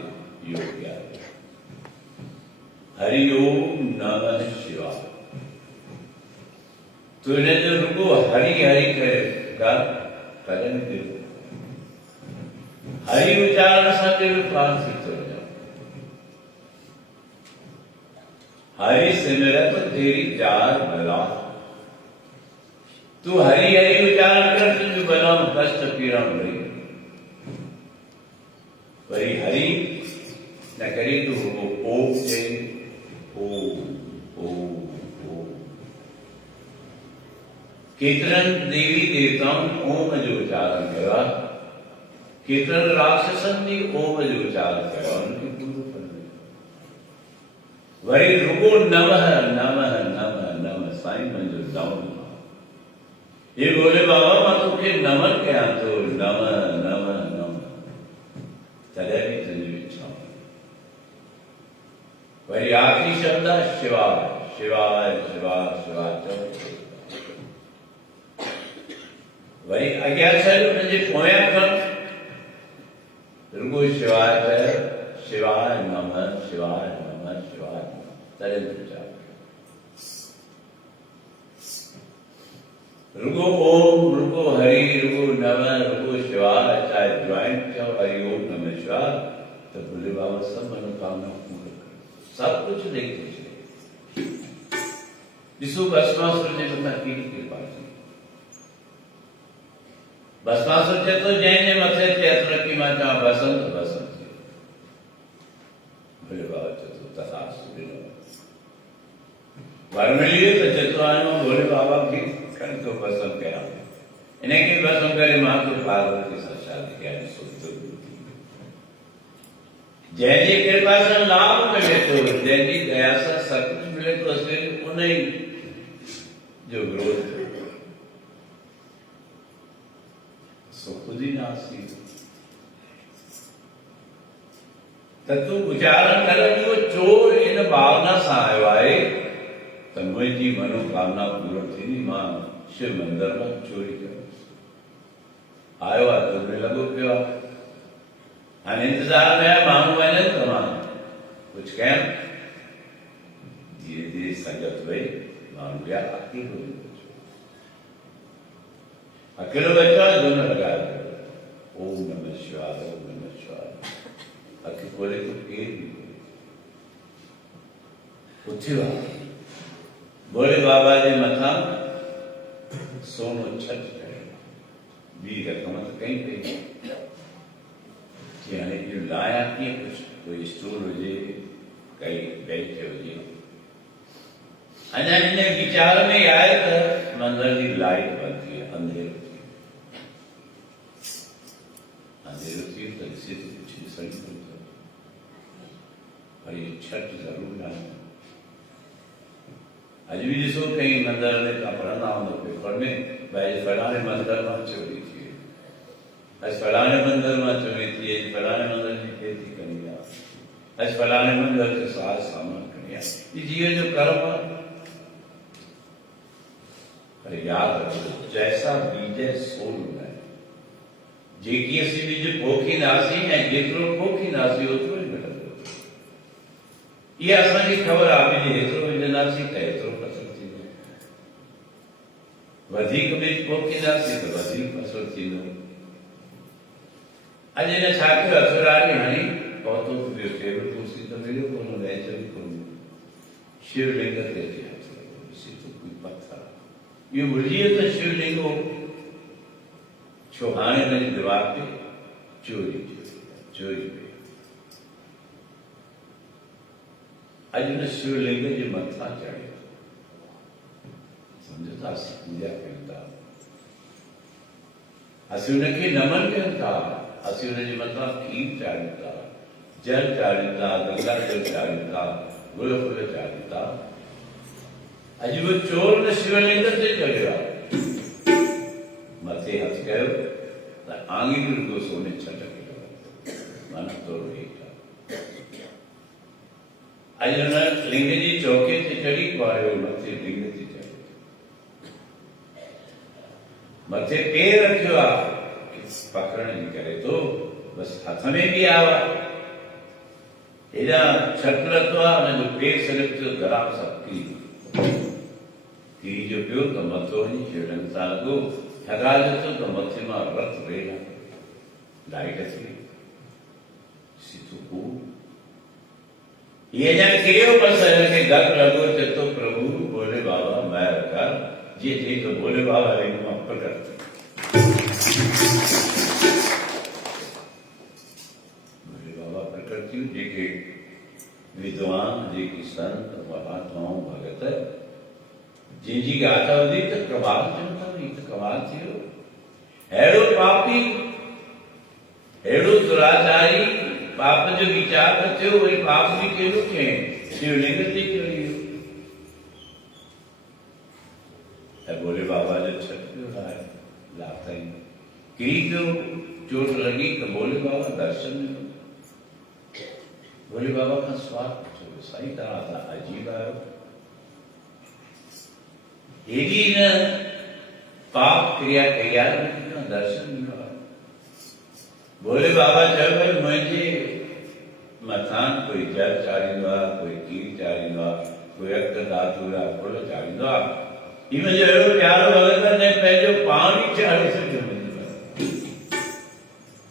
योग्य हरि ओम नमः शिवाय। तो इन्हें जो रुको हरि हरि करेगा करें दे हरि उच्चारण साथे प्राण सिद्ध हो जाओ। हरि सिमरत तेरी चार बला तू हरि हरि उच्चारण कर तुझे बला कष्ट पीड़ा रही वही हरि न करी तो वो ओम से ओ कीर्तन देवी देवताओं ओम जो उच्चारण करा कीर्तन राक्षसन ने ओम जो उच्चारण करा उनकी पूर्व पर वही रुको नमः नमः नमः नमः साईं मंजूर डाउन ये बोले बाबा मैं तो के नमन क्या तो नमः नमः नमः तदेवी तुझे इच्छा वही आखिरी शब्द शिवाय शिवाय शिवाय शिवाय वही अज्ञात शरीर मुझे पोया कर रुको शिवाय शिवाय नमः शिवाय नमः शिवाय तरे विचार रुको ओम रुको हरि रुको नमः रुको शिवाय चाहे ज्वाइंट करो हरि ओम नमः शिवाय तो बोले बाबा सब मनोकामना पूर्ण कर सब कुछ नहीं पूछे विश्व भस्मासुर ने बता की कृपा की भस्मासुर છે તો જઈને મથે ચૈત્રકીમાં જા બસંત બસંત બોલે બાબા તો તથાસ્તુ वर्मलिए तो चतुरायण भोले बाबा की कण को पसंद करा इन्हें की पसंद करे मां को पार्वती से शादी किया सुख जय जी कृपा से लाभ मिले तो जय जी दया से सब कुछ मिले तो असली उन्हें जो ग्रोथ सो खुद ही नासी तत्व उच्चारण करे जो चोर इन भावना से आयो है तन्मय जी मनोकामना पूर्ण थी मां शिव मंदिर में चोरी कर आयो आ तो लगो पियो अन इंतजार में मांगू मैंने तमाम कुछ कह धीरे धीरे संगत हुई मांग गया अकेलो बच्चा दोनों लगा ओम नमः शिवाय ओम नमः शिवाय अकेले बोले तो उठी बोले बाबा जी मथा सोनो छत बी रकम तो कहीं पे यानी जो लाया कि कुछ कोई स्टोर हो जाए कहीं बैठे हो जाए अन्य अन्य विचार में आए तो मंदिर की लाइट बनती है अंधेर अंधेर होती है तो इससे तो कुछ सही होता पर ये छठ जरूर डालना। अज भी ॾिसो कई मंदिर में तव्हां पढ़ंदा हूंदो पेपर में, भाई फलाणे मंदिर मां चोरी थी वई, अॼु फलाणे मंदिर मां चोरी थी वई, फलाणे मंदिर जी खेती करी आहे, अॼु फलाणे मंदिर जो साज सामान खणी आहे। ये जीवन जो कर्म आहे। पर याद रखो, जैसा बीजे सो लुगाए। जेकी असीं बीज पोखींदासीं ऐं जेतिरो पोखींदासीं ओतिरो ई मिलंदो। इहा असांखे ख़बर आहे, बीज हेतिरो विझंदासीं त हेतिरो फसल थींदो, वधीक बीज पोखींदासीं त वधीक फसल थींदो। अॼु हिन छा कयो, असुरारी हणी पहुतो वियो, टेबल कुर्सी त मिलियो कोन, वेच बि कोन, शिवलिंग ते अची हथ लॻो, ॾिसी त कोई पत्थर आहे। इहो भुलिजी वियो त शिवलिंग हो, छो हाणे हिनजी दीवार ते चोरी चोरी पई। अॼु हिन शिवलिंग जे मथां चढ़ियो, सम्झो था, असीं पूजा कयूं था, असीं हुनखे नमन कयूं था, असीं हुनजे मथां खीर चाढ़ियूं था, जल चाढ़ियूं था, गंगा जल चाढ़ियूं था, गुल फुल चाढ़ियूं था। अॼु वो चोर न शिवलिंग ते चढ़ियो आहे, मथे हथ कयो त आङिरियूं रुगो सोने छटके माना थोरो हेठि आहे। अॼु हुन लिंग जी चौके ते चढ़ी पायो, मथे लिंग ते चढ़ियो, मथे पेर रखियो आहे पकड़ण जी करे तो बसि हथ में बि आवा हेॾा छट लथो आहे, हुनजो पेर सॼो थियो गराम सां किरी जो पियो त मथो वञी शिवलिंग सां लॻो, ठगा जो त मथे मां रत वेला लाइट थी सीधो को ये अञा किरियो, बसि हिनखे गक लॻो, चए थो प्रभु भोले बाबा महर कर, जीअं चई तो भोले बाबा लिंग मां प्रकट। भोले बाबा प्रकट थियूं, जेके विद्वान, जेकी संत महात्माऊं भगत जिनजी गाथा हुई त कमाल थियनि था, ही त कमाल थियो। अहिड़ो पापी, अहिड़ो दुराचारी पाप जो वीचार न थियो, वरी पाप बि कहिड़ो कयईं, शिवलिंग ते चढ़ी वियो। ऐं भोले बाबा जो छट पियो लाथई, किरी पियो, चोट लॻी त भोले बाबा दर्शन ॾिनो। भोले बाबा खां सवाल पुछियो, साईं तव्हां त अजीब आहियो, हेॾी न पाप क्रिया कई आहे, दर्शन ॾिनो आहे। भोले बाबा चयो, भई मुंहिंजे मथां कोई जल चाढ़ींदो आहे, कोई खीर चाढ़ींदो आहे, कोई अख धातु या फुल चाढ़ींदो आहे, ही मुंहिंजो अहिड़ो प्यारो भॻत ने पंहिंजो पाण ई चाढ़े छॾियो,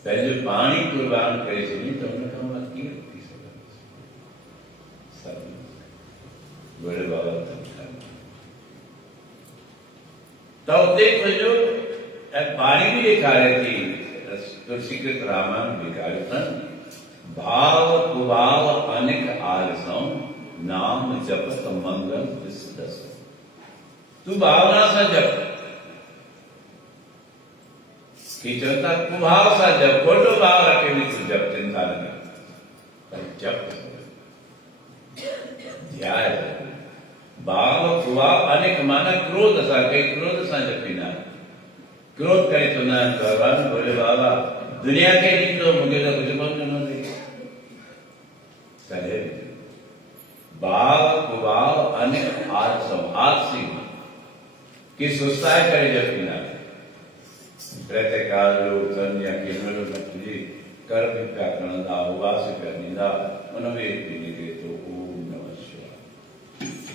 पंहिंजो पाण ई कुर्बान करे छॾी, त हुन खां मां कीअं थी सघां। भोले बाबा त उते तुंहिंजो ऐं पाणी बि ॾेखारे थी, तुलसीकृत रामायण ॾेखारियो अथनि, भाव कुभाव अनिक आलसऊं, नाम जपत मंगल विसदस। तू भावना सां जप, कि चवता कुभाव सां जप, खोटो भाव रखे बि तू जप, चिंता न कर, पर जप ध्याय। भाव कुभाव अनेक माना क्रोध सां, कई क्रोध सां जपींदा आहिनि, क्रोध करे चवंदा आहिनि भॻवान भोले बाबा दुनिया खे ॾींदो, मूंखे त कुझु कोन ॾिनो अथई। तॾहिं भाव कुभाव अनेक आलसऊं, आलसी कि सुस्ताए करे जपींदा आहिनि, प्रत्यकाल जो उथनि या कंहिं महिल न पुॼे, कर बि पिया खणंदा, उबास पिया ॾींदा, उन में बि निकिरे थो ओम नमः शिवाय।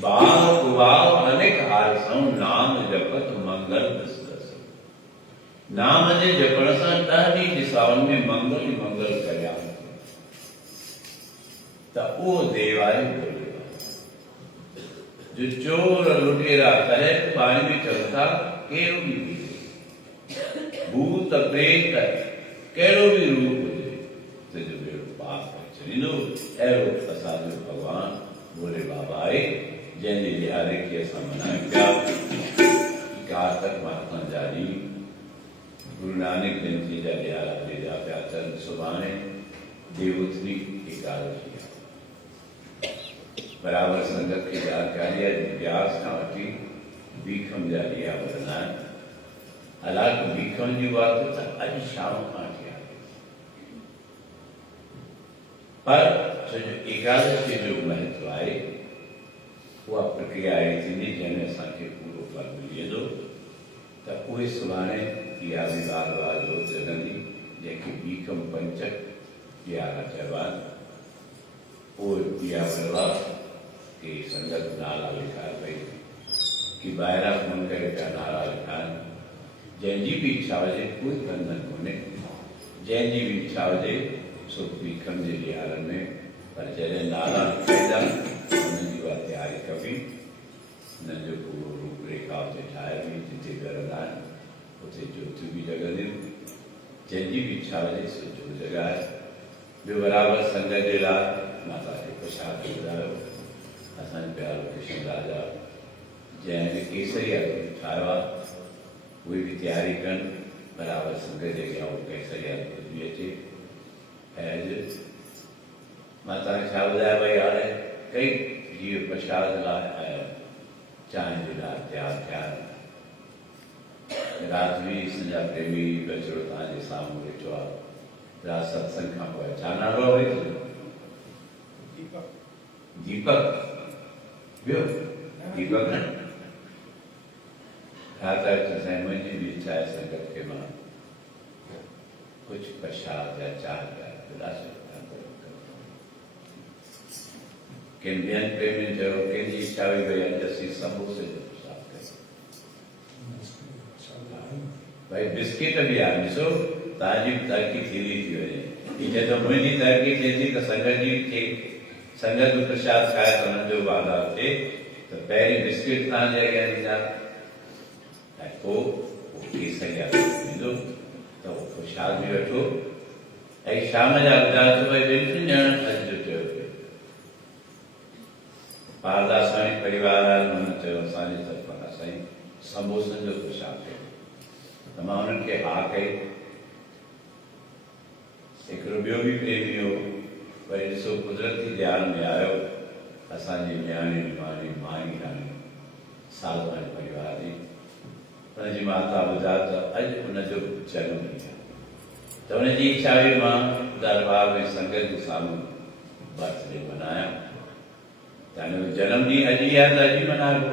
भाव कुभाव अनेक आलसऊं, नाम जपत मंगल विसदस। नाम जे जपण सां 10 ॾींहं दिशाउनि में मंगल ई मंगल करिया त उहो देव आहे भोले बाबा। जो चोर लुटेरा तॾहिं पाणी में चवनि था, कहिड़ो बि भूत प्रेत कहिड़ो बि रूप हुजे तुंहिंजो बेड़ो पार करे छॾींदो। अहिड़ो असांजो भॻवान भोले बाबा आहे, जंहिंजे ॾियारे खे असां मल्हायूं पिया। कारतक महात्मा जारी गुरु नानक जयंती जा ॾियारा पिया थियनि। सुभाणे देवोत्सवी एकादशी आहे। बराबर संगत की जानकारी व्यास खां वठी बीखम जा ॾींहं ॿुधंदा आहिनि। हालांकि बीखम जी वात त अॼु शाम खां वठी आहे, पर छो जो एकादशी जो महत्व आहे, उहा प्रक्रिया अहिड़ी थींदी जंहिंमें असांखे पूरो फल मिली वेंदो। त उहे सुभाणे इहा बि ॻाल्हि आहे जो जॻंदी, जंहिंखे बीखम पंचक यारा चइबा आहिनि। उहे इहा वॾवा की संगत नाला लिखाए पई की ॿाहिरां फोन करे पिया नाला लिखाइनि। जंहिंजी बि इच्छा हुजे, कोई बंधन कोन्हे, जंहिंजी बि इच्छा हुजे सो बीखम जे ॾियारनि में, पर जॾहिं नाला लिखाईंदा हुननि जी उहा तयारी कबी, हुननि जो पूरो रूपरेखा उते ठाहिबी, जिते करंदा आहिनि उते ज्योतियूं बि जॻंदियूं। जंहिंजी बि इच्छा हुजे सो जो जॻाए। ॿियो बराबरि संगत जे लाइ मां तव्हांखे प्रसाद ॿुधायो, असांजो प्यारो कृष्ण राजा जंहिं केसरिया ठाहियो आहे, उहे बि तयारी कनि बराबरि संगत जे अॻियां उहो केसरिया बि अचे। ऐं अॼु मां तव्हांखे छा ॿुधायो भई हाणे कई जीअं प्रसाद लाइ ऐं चांहि जे लाइ तयारु थिया आहिनि। राति बि असांजा प्रेमी बचिड़ो तव्हांजे साम्हूं वेठो आहे। राति सत्संग खां पोइ छा नालो आहे? दीपक। ॿियो दीपक न रात जो मुंहिंजी बि इच्छा आहे संगत खे मां कुझु प्रसाद या चांहि या गिलास किन ॿियनि प्रेमियुनि चयो, कंहिंजी इच्छा हुई भई अॼु असीं समोसे जो प्रसाद कयूं। भाई बिस्किट बि आहे, ॾिसो तव्हांजी तरक़ी थींदी थी वञे। ही चए थो मुंहिंजी तरक़ी थींदी त संगत जी थे, संगत जो प्रसाद खाए त हुननि जो वाधारो थिए। त पहिरीं बिस्किट तव्हांजे अॻियां ॾींदा ऐं पोइ केसरिया ॾींदो, त उहो प्रसाद बि वठो। ऐं शाम जा ॿुधायो त भई ॿिनि टिनि ॼणनि अॼु जो चयो पियो पारदासाणी परिवार आहे, हुननि चयो असांजे तरफ़ां साईं समोसनि जो प्रसाद कयो। त मां हुननि खे हा कई। हिकिड़ो ॿियो बि प्रेमी हो, वरी ॾिसो कुदरती ध्यान में आयो असांजी न्याणी निमाणी माई राणी सालवानी परिवार जी, हुनजी माता ॿुधायो त अॼु हुनजो जनम ॾींहुं आहे। त हुनजी इच्छा हुई मां दरबार में संगत जे साम्हूं बर्थडे मल्हायां। त हिन जो जनम ॾींहुं अॼु ई आहे त अॼु ई मल्हाइबो,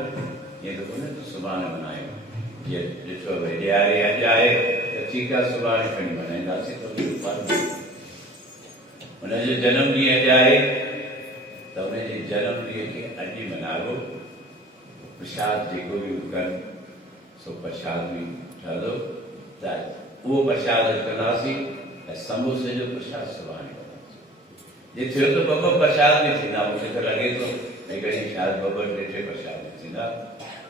ईअं त कोन्हे त सुभाणे मल्हायूं। जीअं ॾिठो भई ॾियारी अॼु आहे त ठीकु आहे सुभाणे खणी मल्हाईंदासीं। हुनजो जनम ॾींहुं अॼु आहे त हुनजे जनम ॾींहं खे अॼु ई मल्हाइबो। प्रसाद जेको बि कनि सो प्रसाद बि ठहंदो, त उहो प्रसाद कंदासीं ऐं समोसे जो प्रसाद सुभाणे कंदासीं। जे थियो त ॿ प्रसाद बि थींदा, मूंखे त लॻे थो भई कॾहिं शायदि ॿ टे प्रसाद बि थींदा।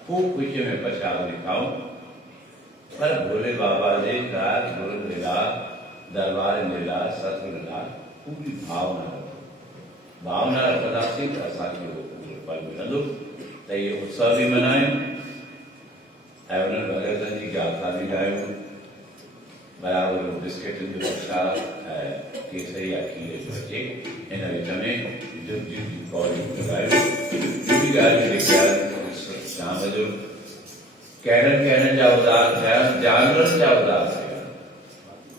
ख़ूब ख़ुशीअ में प्रसाद बि खाऊं, पर भोले बाबा जे लाइ, गुरुनि जे लाइ, दरबारनि जे लाइ, सतगुरु लाइ पूरी भावना रखंदासीं त असांखे उहो पूरो फल मिलंदो। त इहो उत्सव बि मल्हायूं ऐं उन्हनि भगतनि जी गाथा बि ॻायूं। बराबरि बिस्किटनि जो प्रसाद ऐं केसरिया खीर जो अचे, हिन विच में जुग जी पौड़ियूं लॻायूं। ॿी ॻाल्हि जेकी शाम जो कहिड़नि कहिड़नि जा उदार थिया, जानवरनि जा उदार थिया,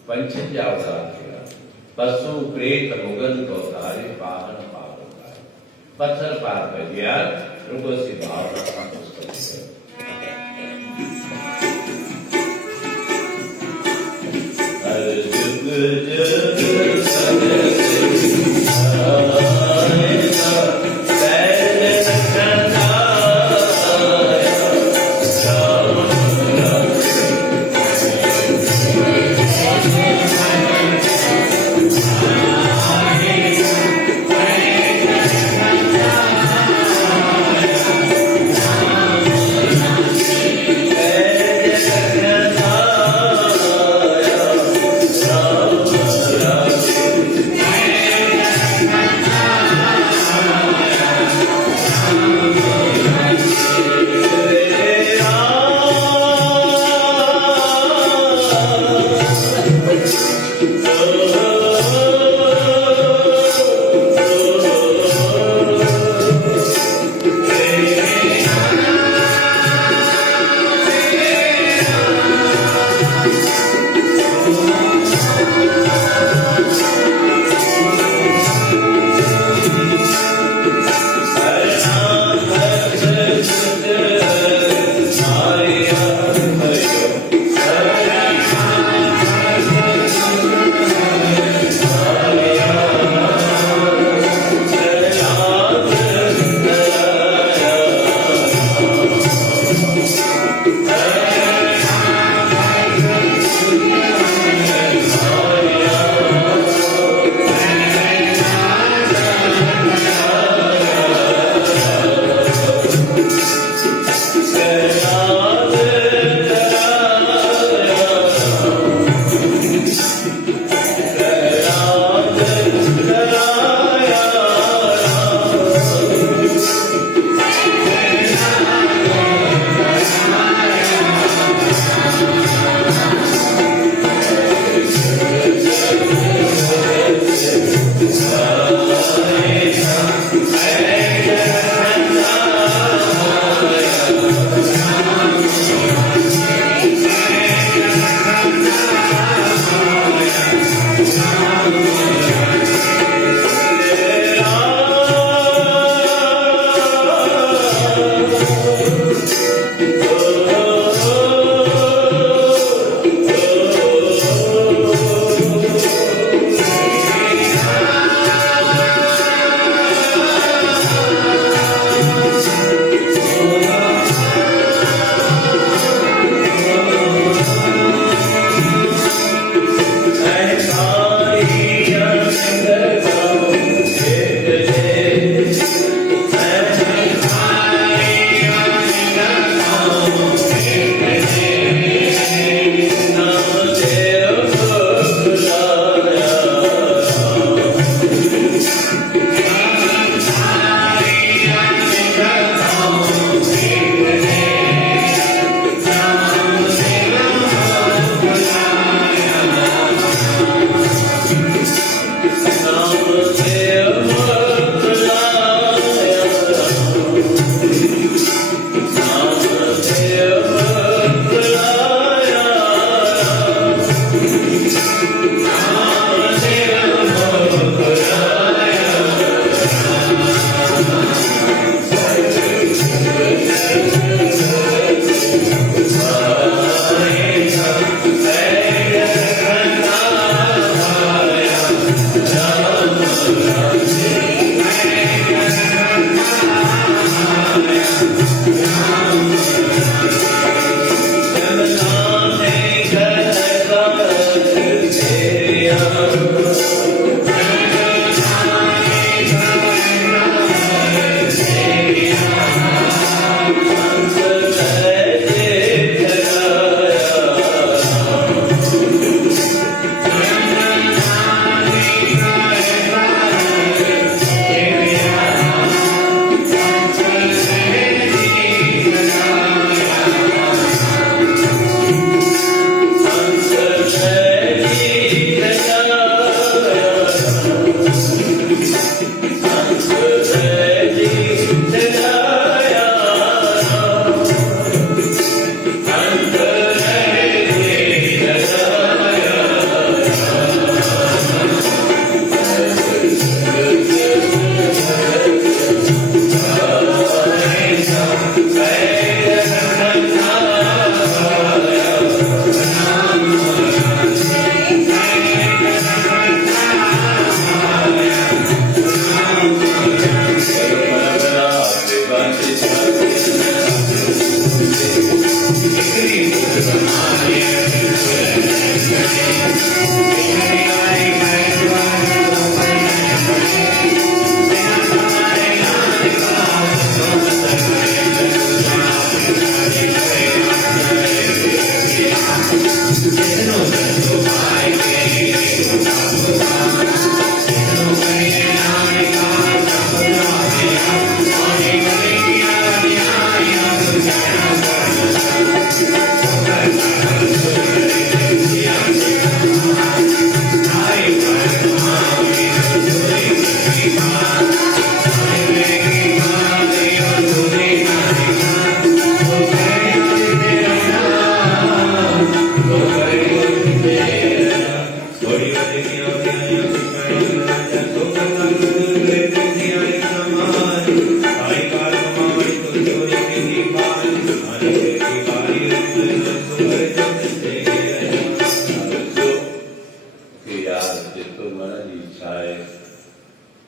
पंछियुनि जा उदार थिया, पशु प्रेत मुगल कौतारे पावन पावन तारे, पत्थर पार पइया रुगो सी भावना सां पुष्पति कयो। हर जुग जुग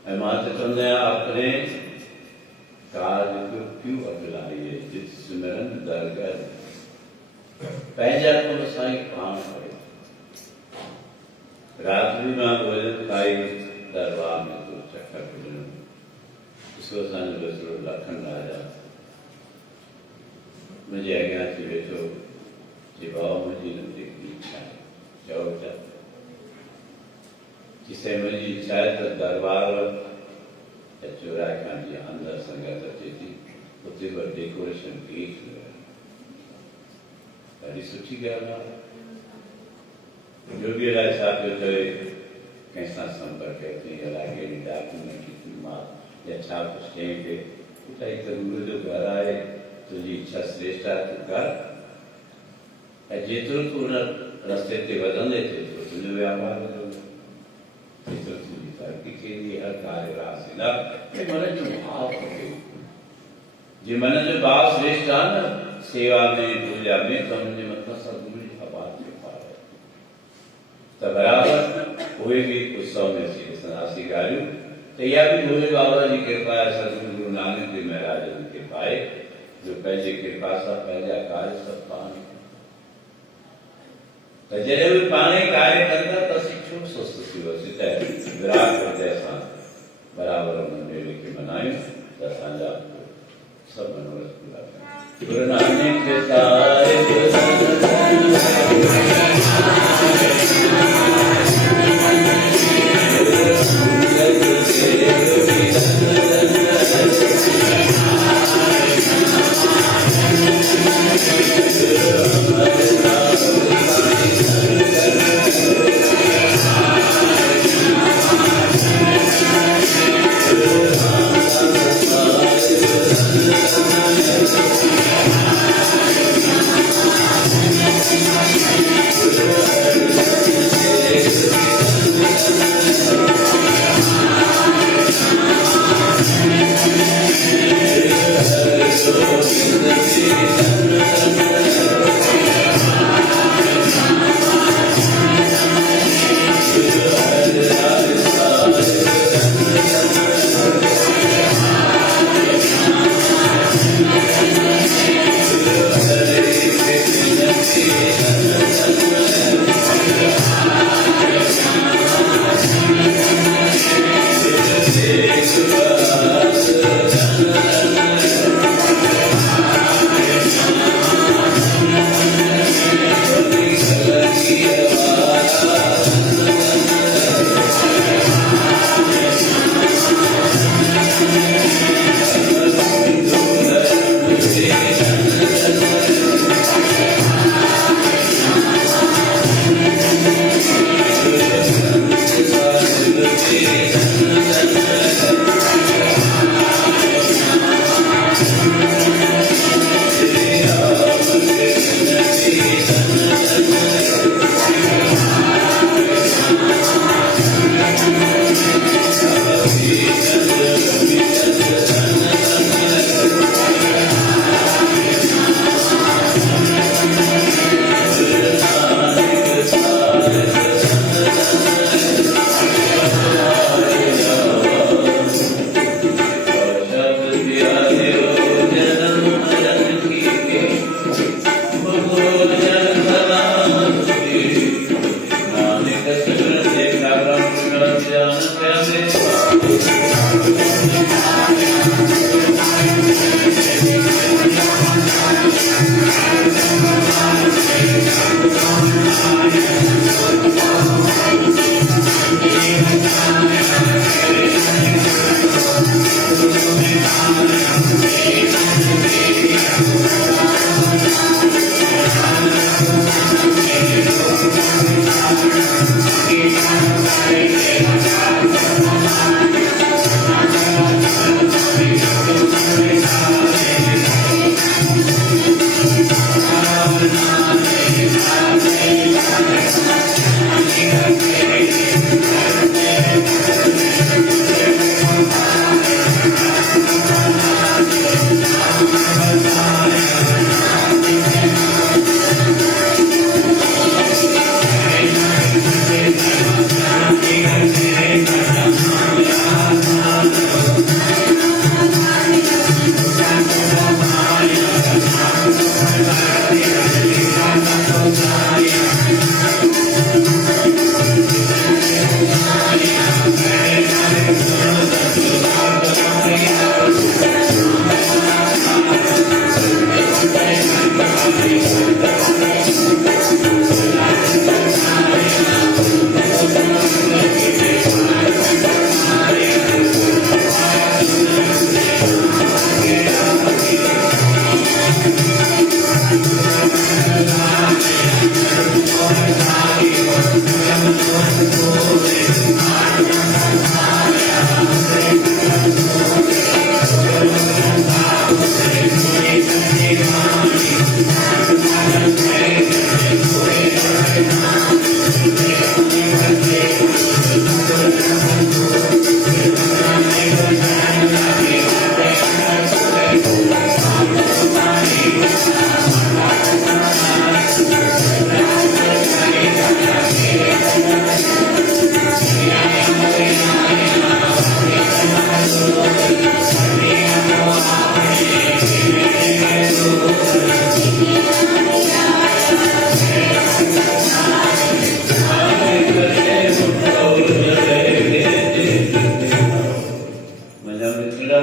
मात्र तुमने अपने कार्य को क्यों अकलाइए जिस सिमरन दरगह पहला तो साईं पान पड़े रात्रि में भोजन खाई दरबार में तो चक्कर फिरन इसको सन बसरो लखन राजा मुझे आज्ञा थी वेठो जीवाओ मुझी नंदी की इच्छा जाओ जाओ जिसे मुझी इच्छा है तो दरबार चौराहे खां जी अंदर संगत अचे थी उते पर डेकोरेशन केक ॾाढी सुठी ॻाल्हि आहे जोगी अलाए छा पियो चवे कंहिं सां संपर्क कयो अथई अलाए कहिड़ी डॉक्यूमेंट थी मां या छा कुझु चई खे पुटु हिकु गुरू जो घरु आहे तुंहिंजी इच्छा श्रेष्ठ आहे तूं कर ऐं जेतिरो तूं हुन रस्ते ते वधंदे जेतिरो तुंहिंजो व्यापार वधंदो जेतिरो तुंहिंजी तरक़ी थींदी हर कार्य रासिंदा मन जो भाव खपे जे मन जो भाव श्रेष्ठ आहे न सेवा में पूजा में तो मुझे मतलब सदगुरु जी का बात के पाए तो बराबर कोई भी उत्सव में सी सनासी गाड़ियों तो यह भी भोले बाबा जी कृपा है सदगुरु गुरु नानक देव महाराज जी कृपा है जो पहले कृपा सा पहले कार्य सब पाने तो जैसे भी पाने कार्य करता तो शिक्षु सुस्ती हो सीता है विराट को जैसा बराबर उन्होंने लेके बनाए तो सांझा सब मनोरथ पूरा गुरु नानक के सारे Thank you. मिथिला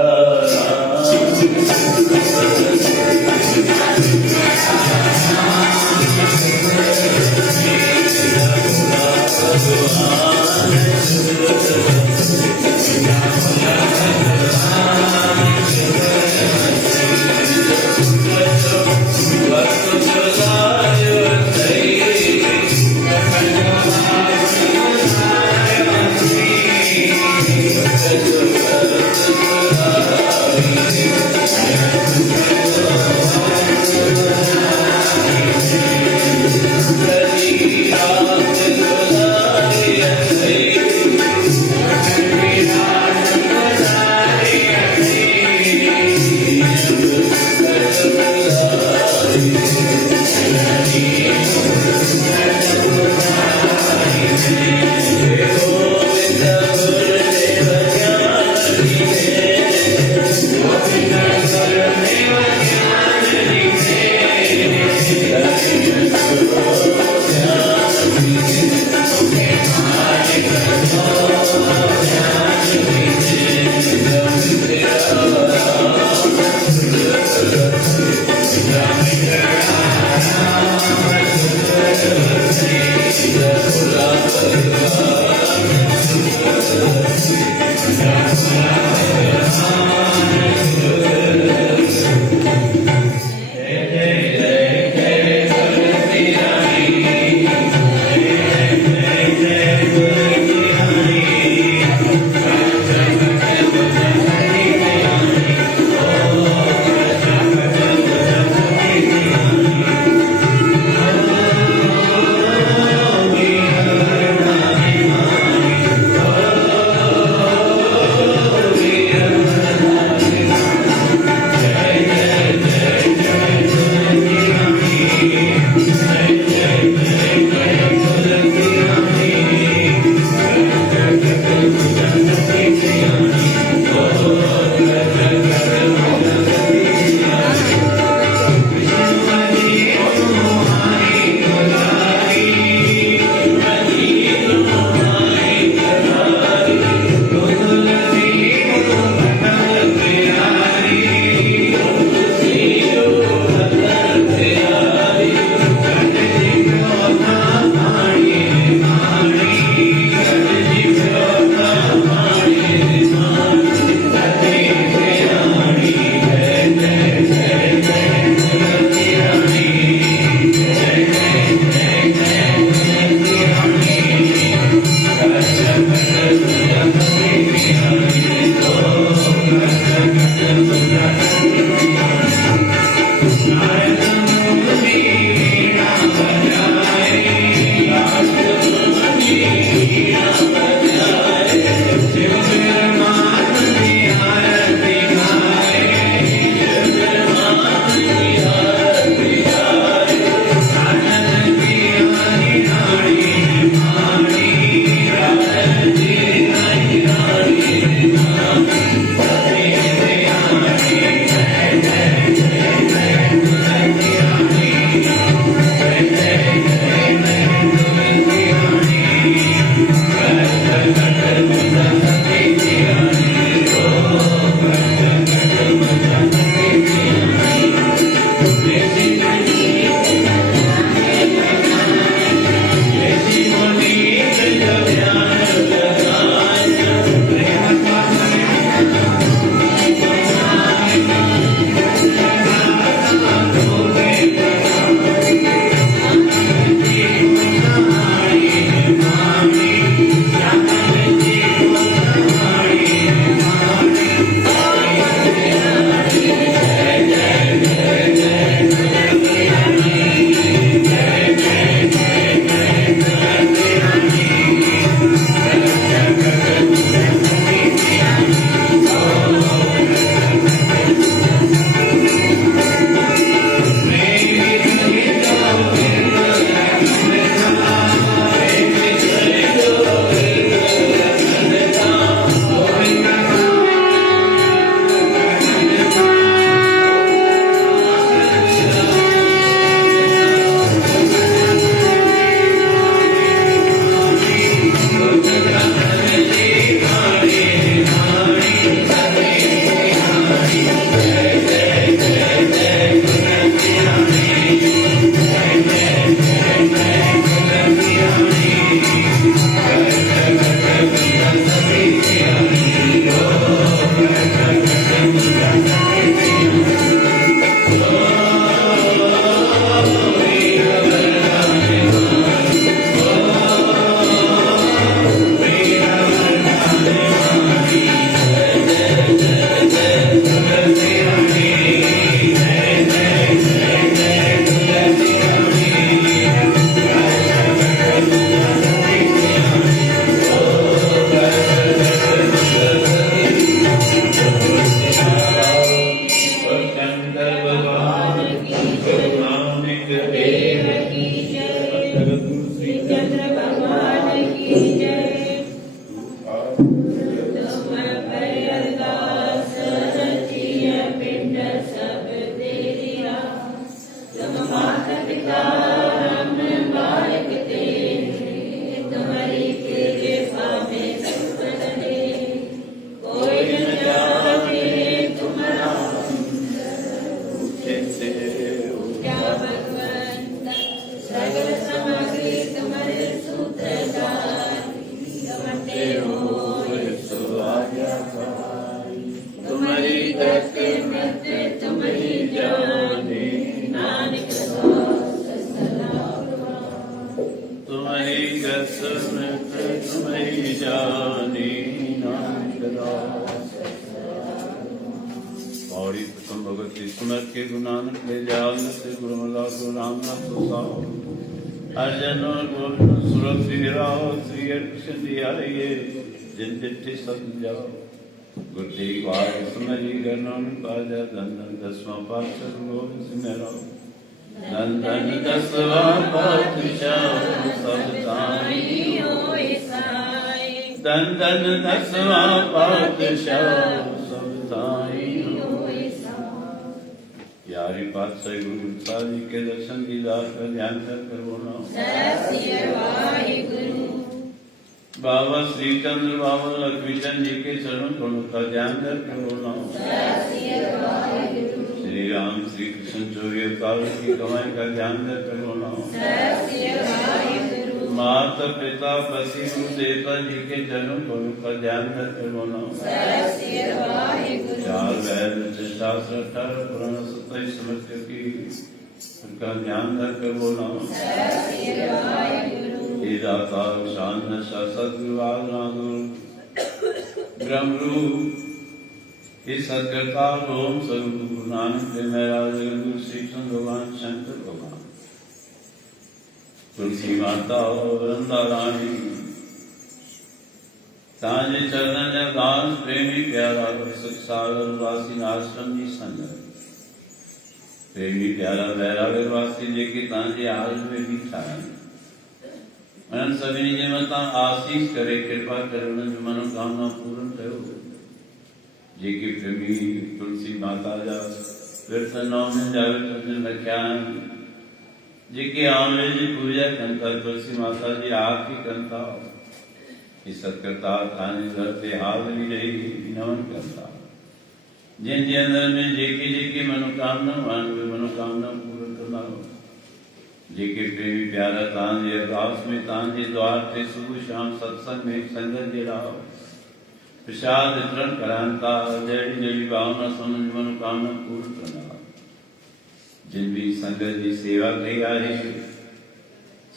गत मत तुम्हारी जाने, नानक दास सलाम। तुम्हारी गत मत तुम्हारी जाने, नानक दास सलाम। पौड़ी प्रथम भगत स्मर के गुरु नानक ले जाल से गुरु मला गुरु रामनाथ सुसाओ अर्जन और गोविंद सुरत सिराओ श्री कृष्ण दियाये जिन दिट्ठे सब जाओ गुरु तेग बार सुमरी गणन पाजा दंदन दसवां पातशाह गोविंद सिंह राव दंदन दसवां पातशाह सब ताई होए साई दंदन दसवां पातशाह सब ताई होए साई। यारी पातशाह गुरु साजी के दर्शन दीदार का ध्यान कर बोलो वाहिगुरु। बाबा श्री चंद्र बाबा लक्ष्मी चंद जी के चरण कमल का ध्यान कर बोलो श्री राम श्री कृष्ण चौरी अवतार की कमाई का ध्यान कर बोलो माता पिता पति गुरु देवता जी के चरण कमल का ध्यान कर बोलो चार वेद शास्त्र 18 पुराण 27 समझ की उनका ध्यान कर बोलो दाता शांत सदगुरु ब्रह्म रूप इस सदगता ओम स्वरूप गुरु नानक देव महाराज गुरु श्री चंद्र भगवान शंकर भगवान तुलसी माता वृंदा रानी ताजे चरण दास प्रेमी प्यारा सागर वासी आश्रम जी संगत प्रेमी प्यारा वैराग्य वासी लेके ताजे हाल में भी ठाए अनंत सभी ने मता आशीष करे कृपा करे उन्हें मनोकामना पूर्ण करो जी की प्रेमी तुलसी माता जा कीर्तन में जावे तुझे लख्यान जी की आमले जी पूजा करता तुलसी माता जी आपकी करता इस सत्कर्ता थाने घर से हाल भी रही नमन करता जिन जी अंदर में जेकी मनोकामना मान मनोकामना पूर्ण करना जी के प्रेमी प्यारा तांजे अरदास में तांजे द्वार पे सुबह शाम सत्संग में संगत दे रहा प्रसाद वितरण करांता जड़ी जड़ी भावना समझ मनोकामना पूर्ण करना जिन भी संगत की सेवा कही आए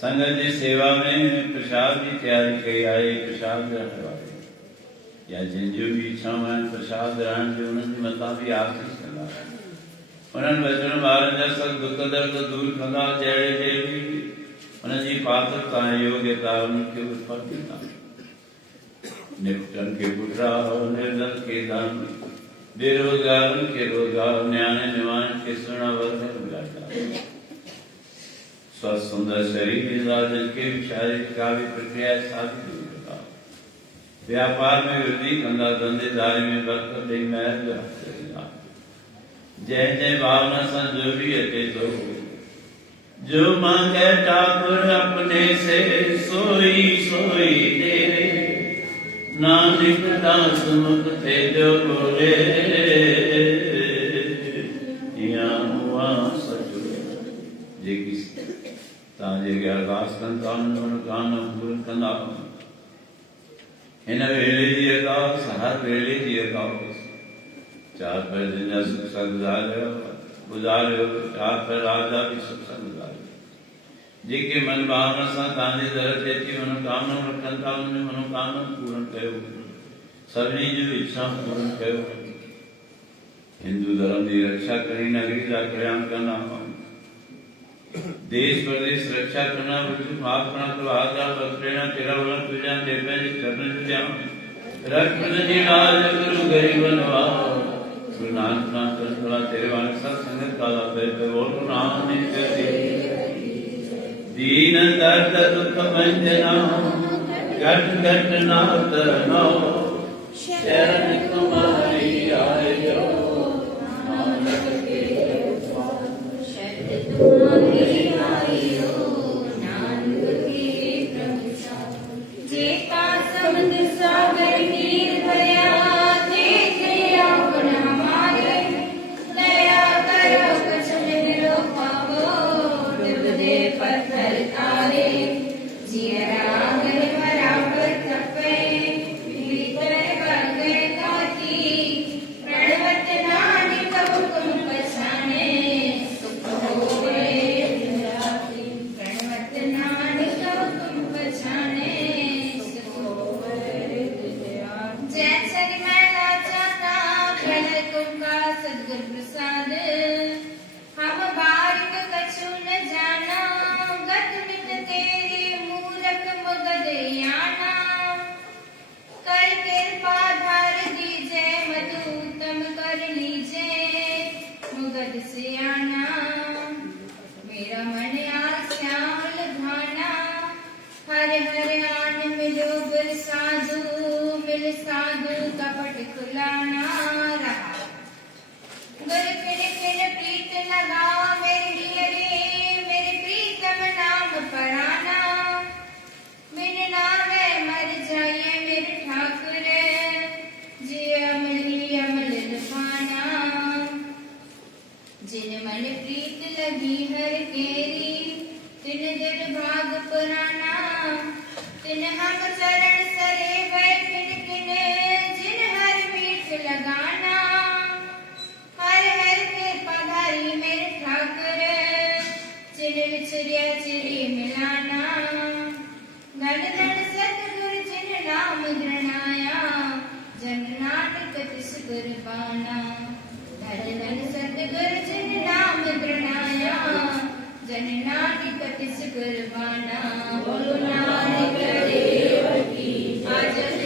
संगत की सेवा में प्रसाद की तैयारी कही आए प्रसाद ग्रहण वाले या जिन जो भी इच्छा में प्रसाद ग्रहण जो उन्होंने मता भी आशीष करना उन्हनि वचन ॿारनि जा सभु दुख दर्द दूर कंदा जहिड़े जहिड़ी उन्हनि जी पात्रता योग्यता उनखे उत्पन्न कंदा निपटन के पुटरा निर्धन के दान बेरोजगारन के रोजगार न्याणे निवाण के सुना वर्ग उजाटा स्वस्थ सुंदर शरीर राजन के शारीरिक काव्य प्रक्रिया साबित होगा व्यापार में वृद्धि कंदा धंधेदारी में बरकत दे महल जय जय भावना सा जो भी अटे तो जो मांगे ठाकुर अपने से सोई सोई दे नानक दास मुख थे जो बोले या हुआ सचु जे किस ताजे के अरदास कंदा मनोकामना पूर्ण कंदा इन वेले जी अरदास हर वेले जी अरदास चार पर दिन सुख सा गुजारे चार पर राजा भी सुख सा गुजारे जी के मन भावना सा तांजे दर देती मनोकामना रखंता उन्हें मनोकामना पूर्ण करो सभी जो इच्छा पूर्ण करो हिंदू धर्म की रक्षा करी नगरी का कल्याण करना देश प्रदेश रक्षा करना महात्मा तो आजा प्रेरणा तेरा वाला तुझा देवे चरण तुझा रख जी राज गुरु गरीब बनवा गुरु नानक नाम करना तेरे वाले सत्संग काला पे बोल नाम नित्य दीन दर्द दुख भंजना घट घट नाथ नो शरण तुम्हारी आए जो नानक के शरण तुम्हारी आए जो नानक के प्रभु जे का समझ सागर नीर भया देख अपना मारे दया करो कछल निरो पावो दिव दे पत्थर तारे जिया रागर बराबर तपे भीतर बन गए काज तुमका सद्गुर प्रसाद हम बारिक कछु न जाना गत मित तेरे मूरख मुगद याना कर कृपा धार दीजे मधु उत्तम कर लीजे मुगद सियाना मेरा मन आस्याल भाना हर हर आन मिलो गुर साधु मिल साधु कपट खुलाना रहा गुर फिर प्रीत लगा मेरे लिए रे मेरे प्रीतम नाम पढ़ाना बिन नामे मर जाइए मेरे ठाकुर जी अमली अमल पाना जिन मन प्रीत लगी हर केरी तिन दिल भाग पुराना तिन हम चरण सरे बैठिन किन जिन हर मीठ लगाना हर हर के पधारी मेरे ठाकुर जिन विचरिया चिरी मिलाना धन धन सतगुर जिन नाम ग्रणाया जन नानक तिस गुर पाना धन धन सतगुर जिन नाम ग्रणाया जन नानक तिस गुर पाना बोलो नानक देव की आजल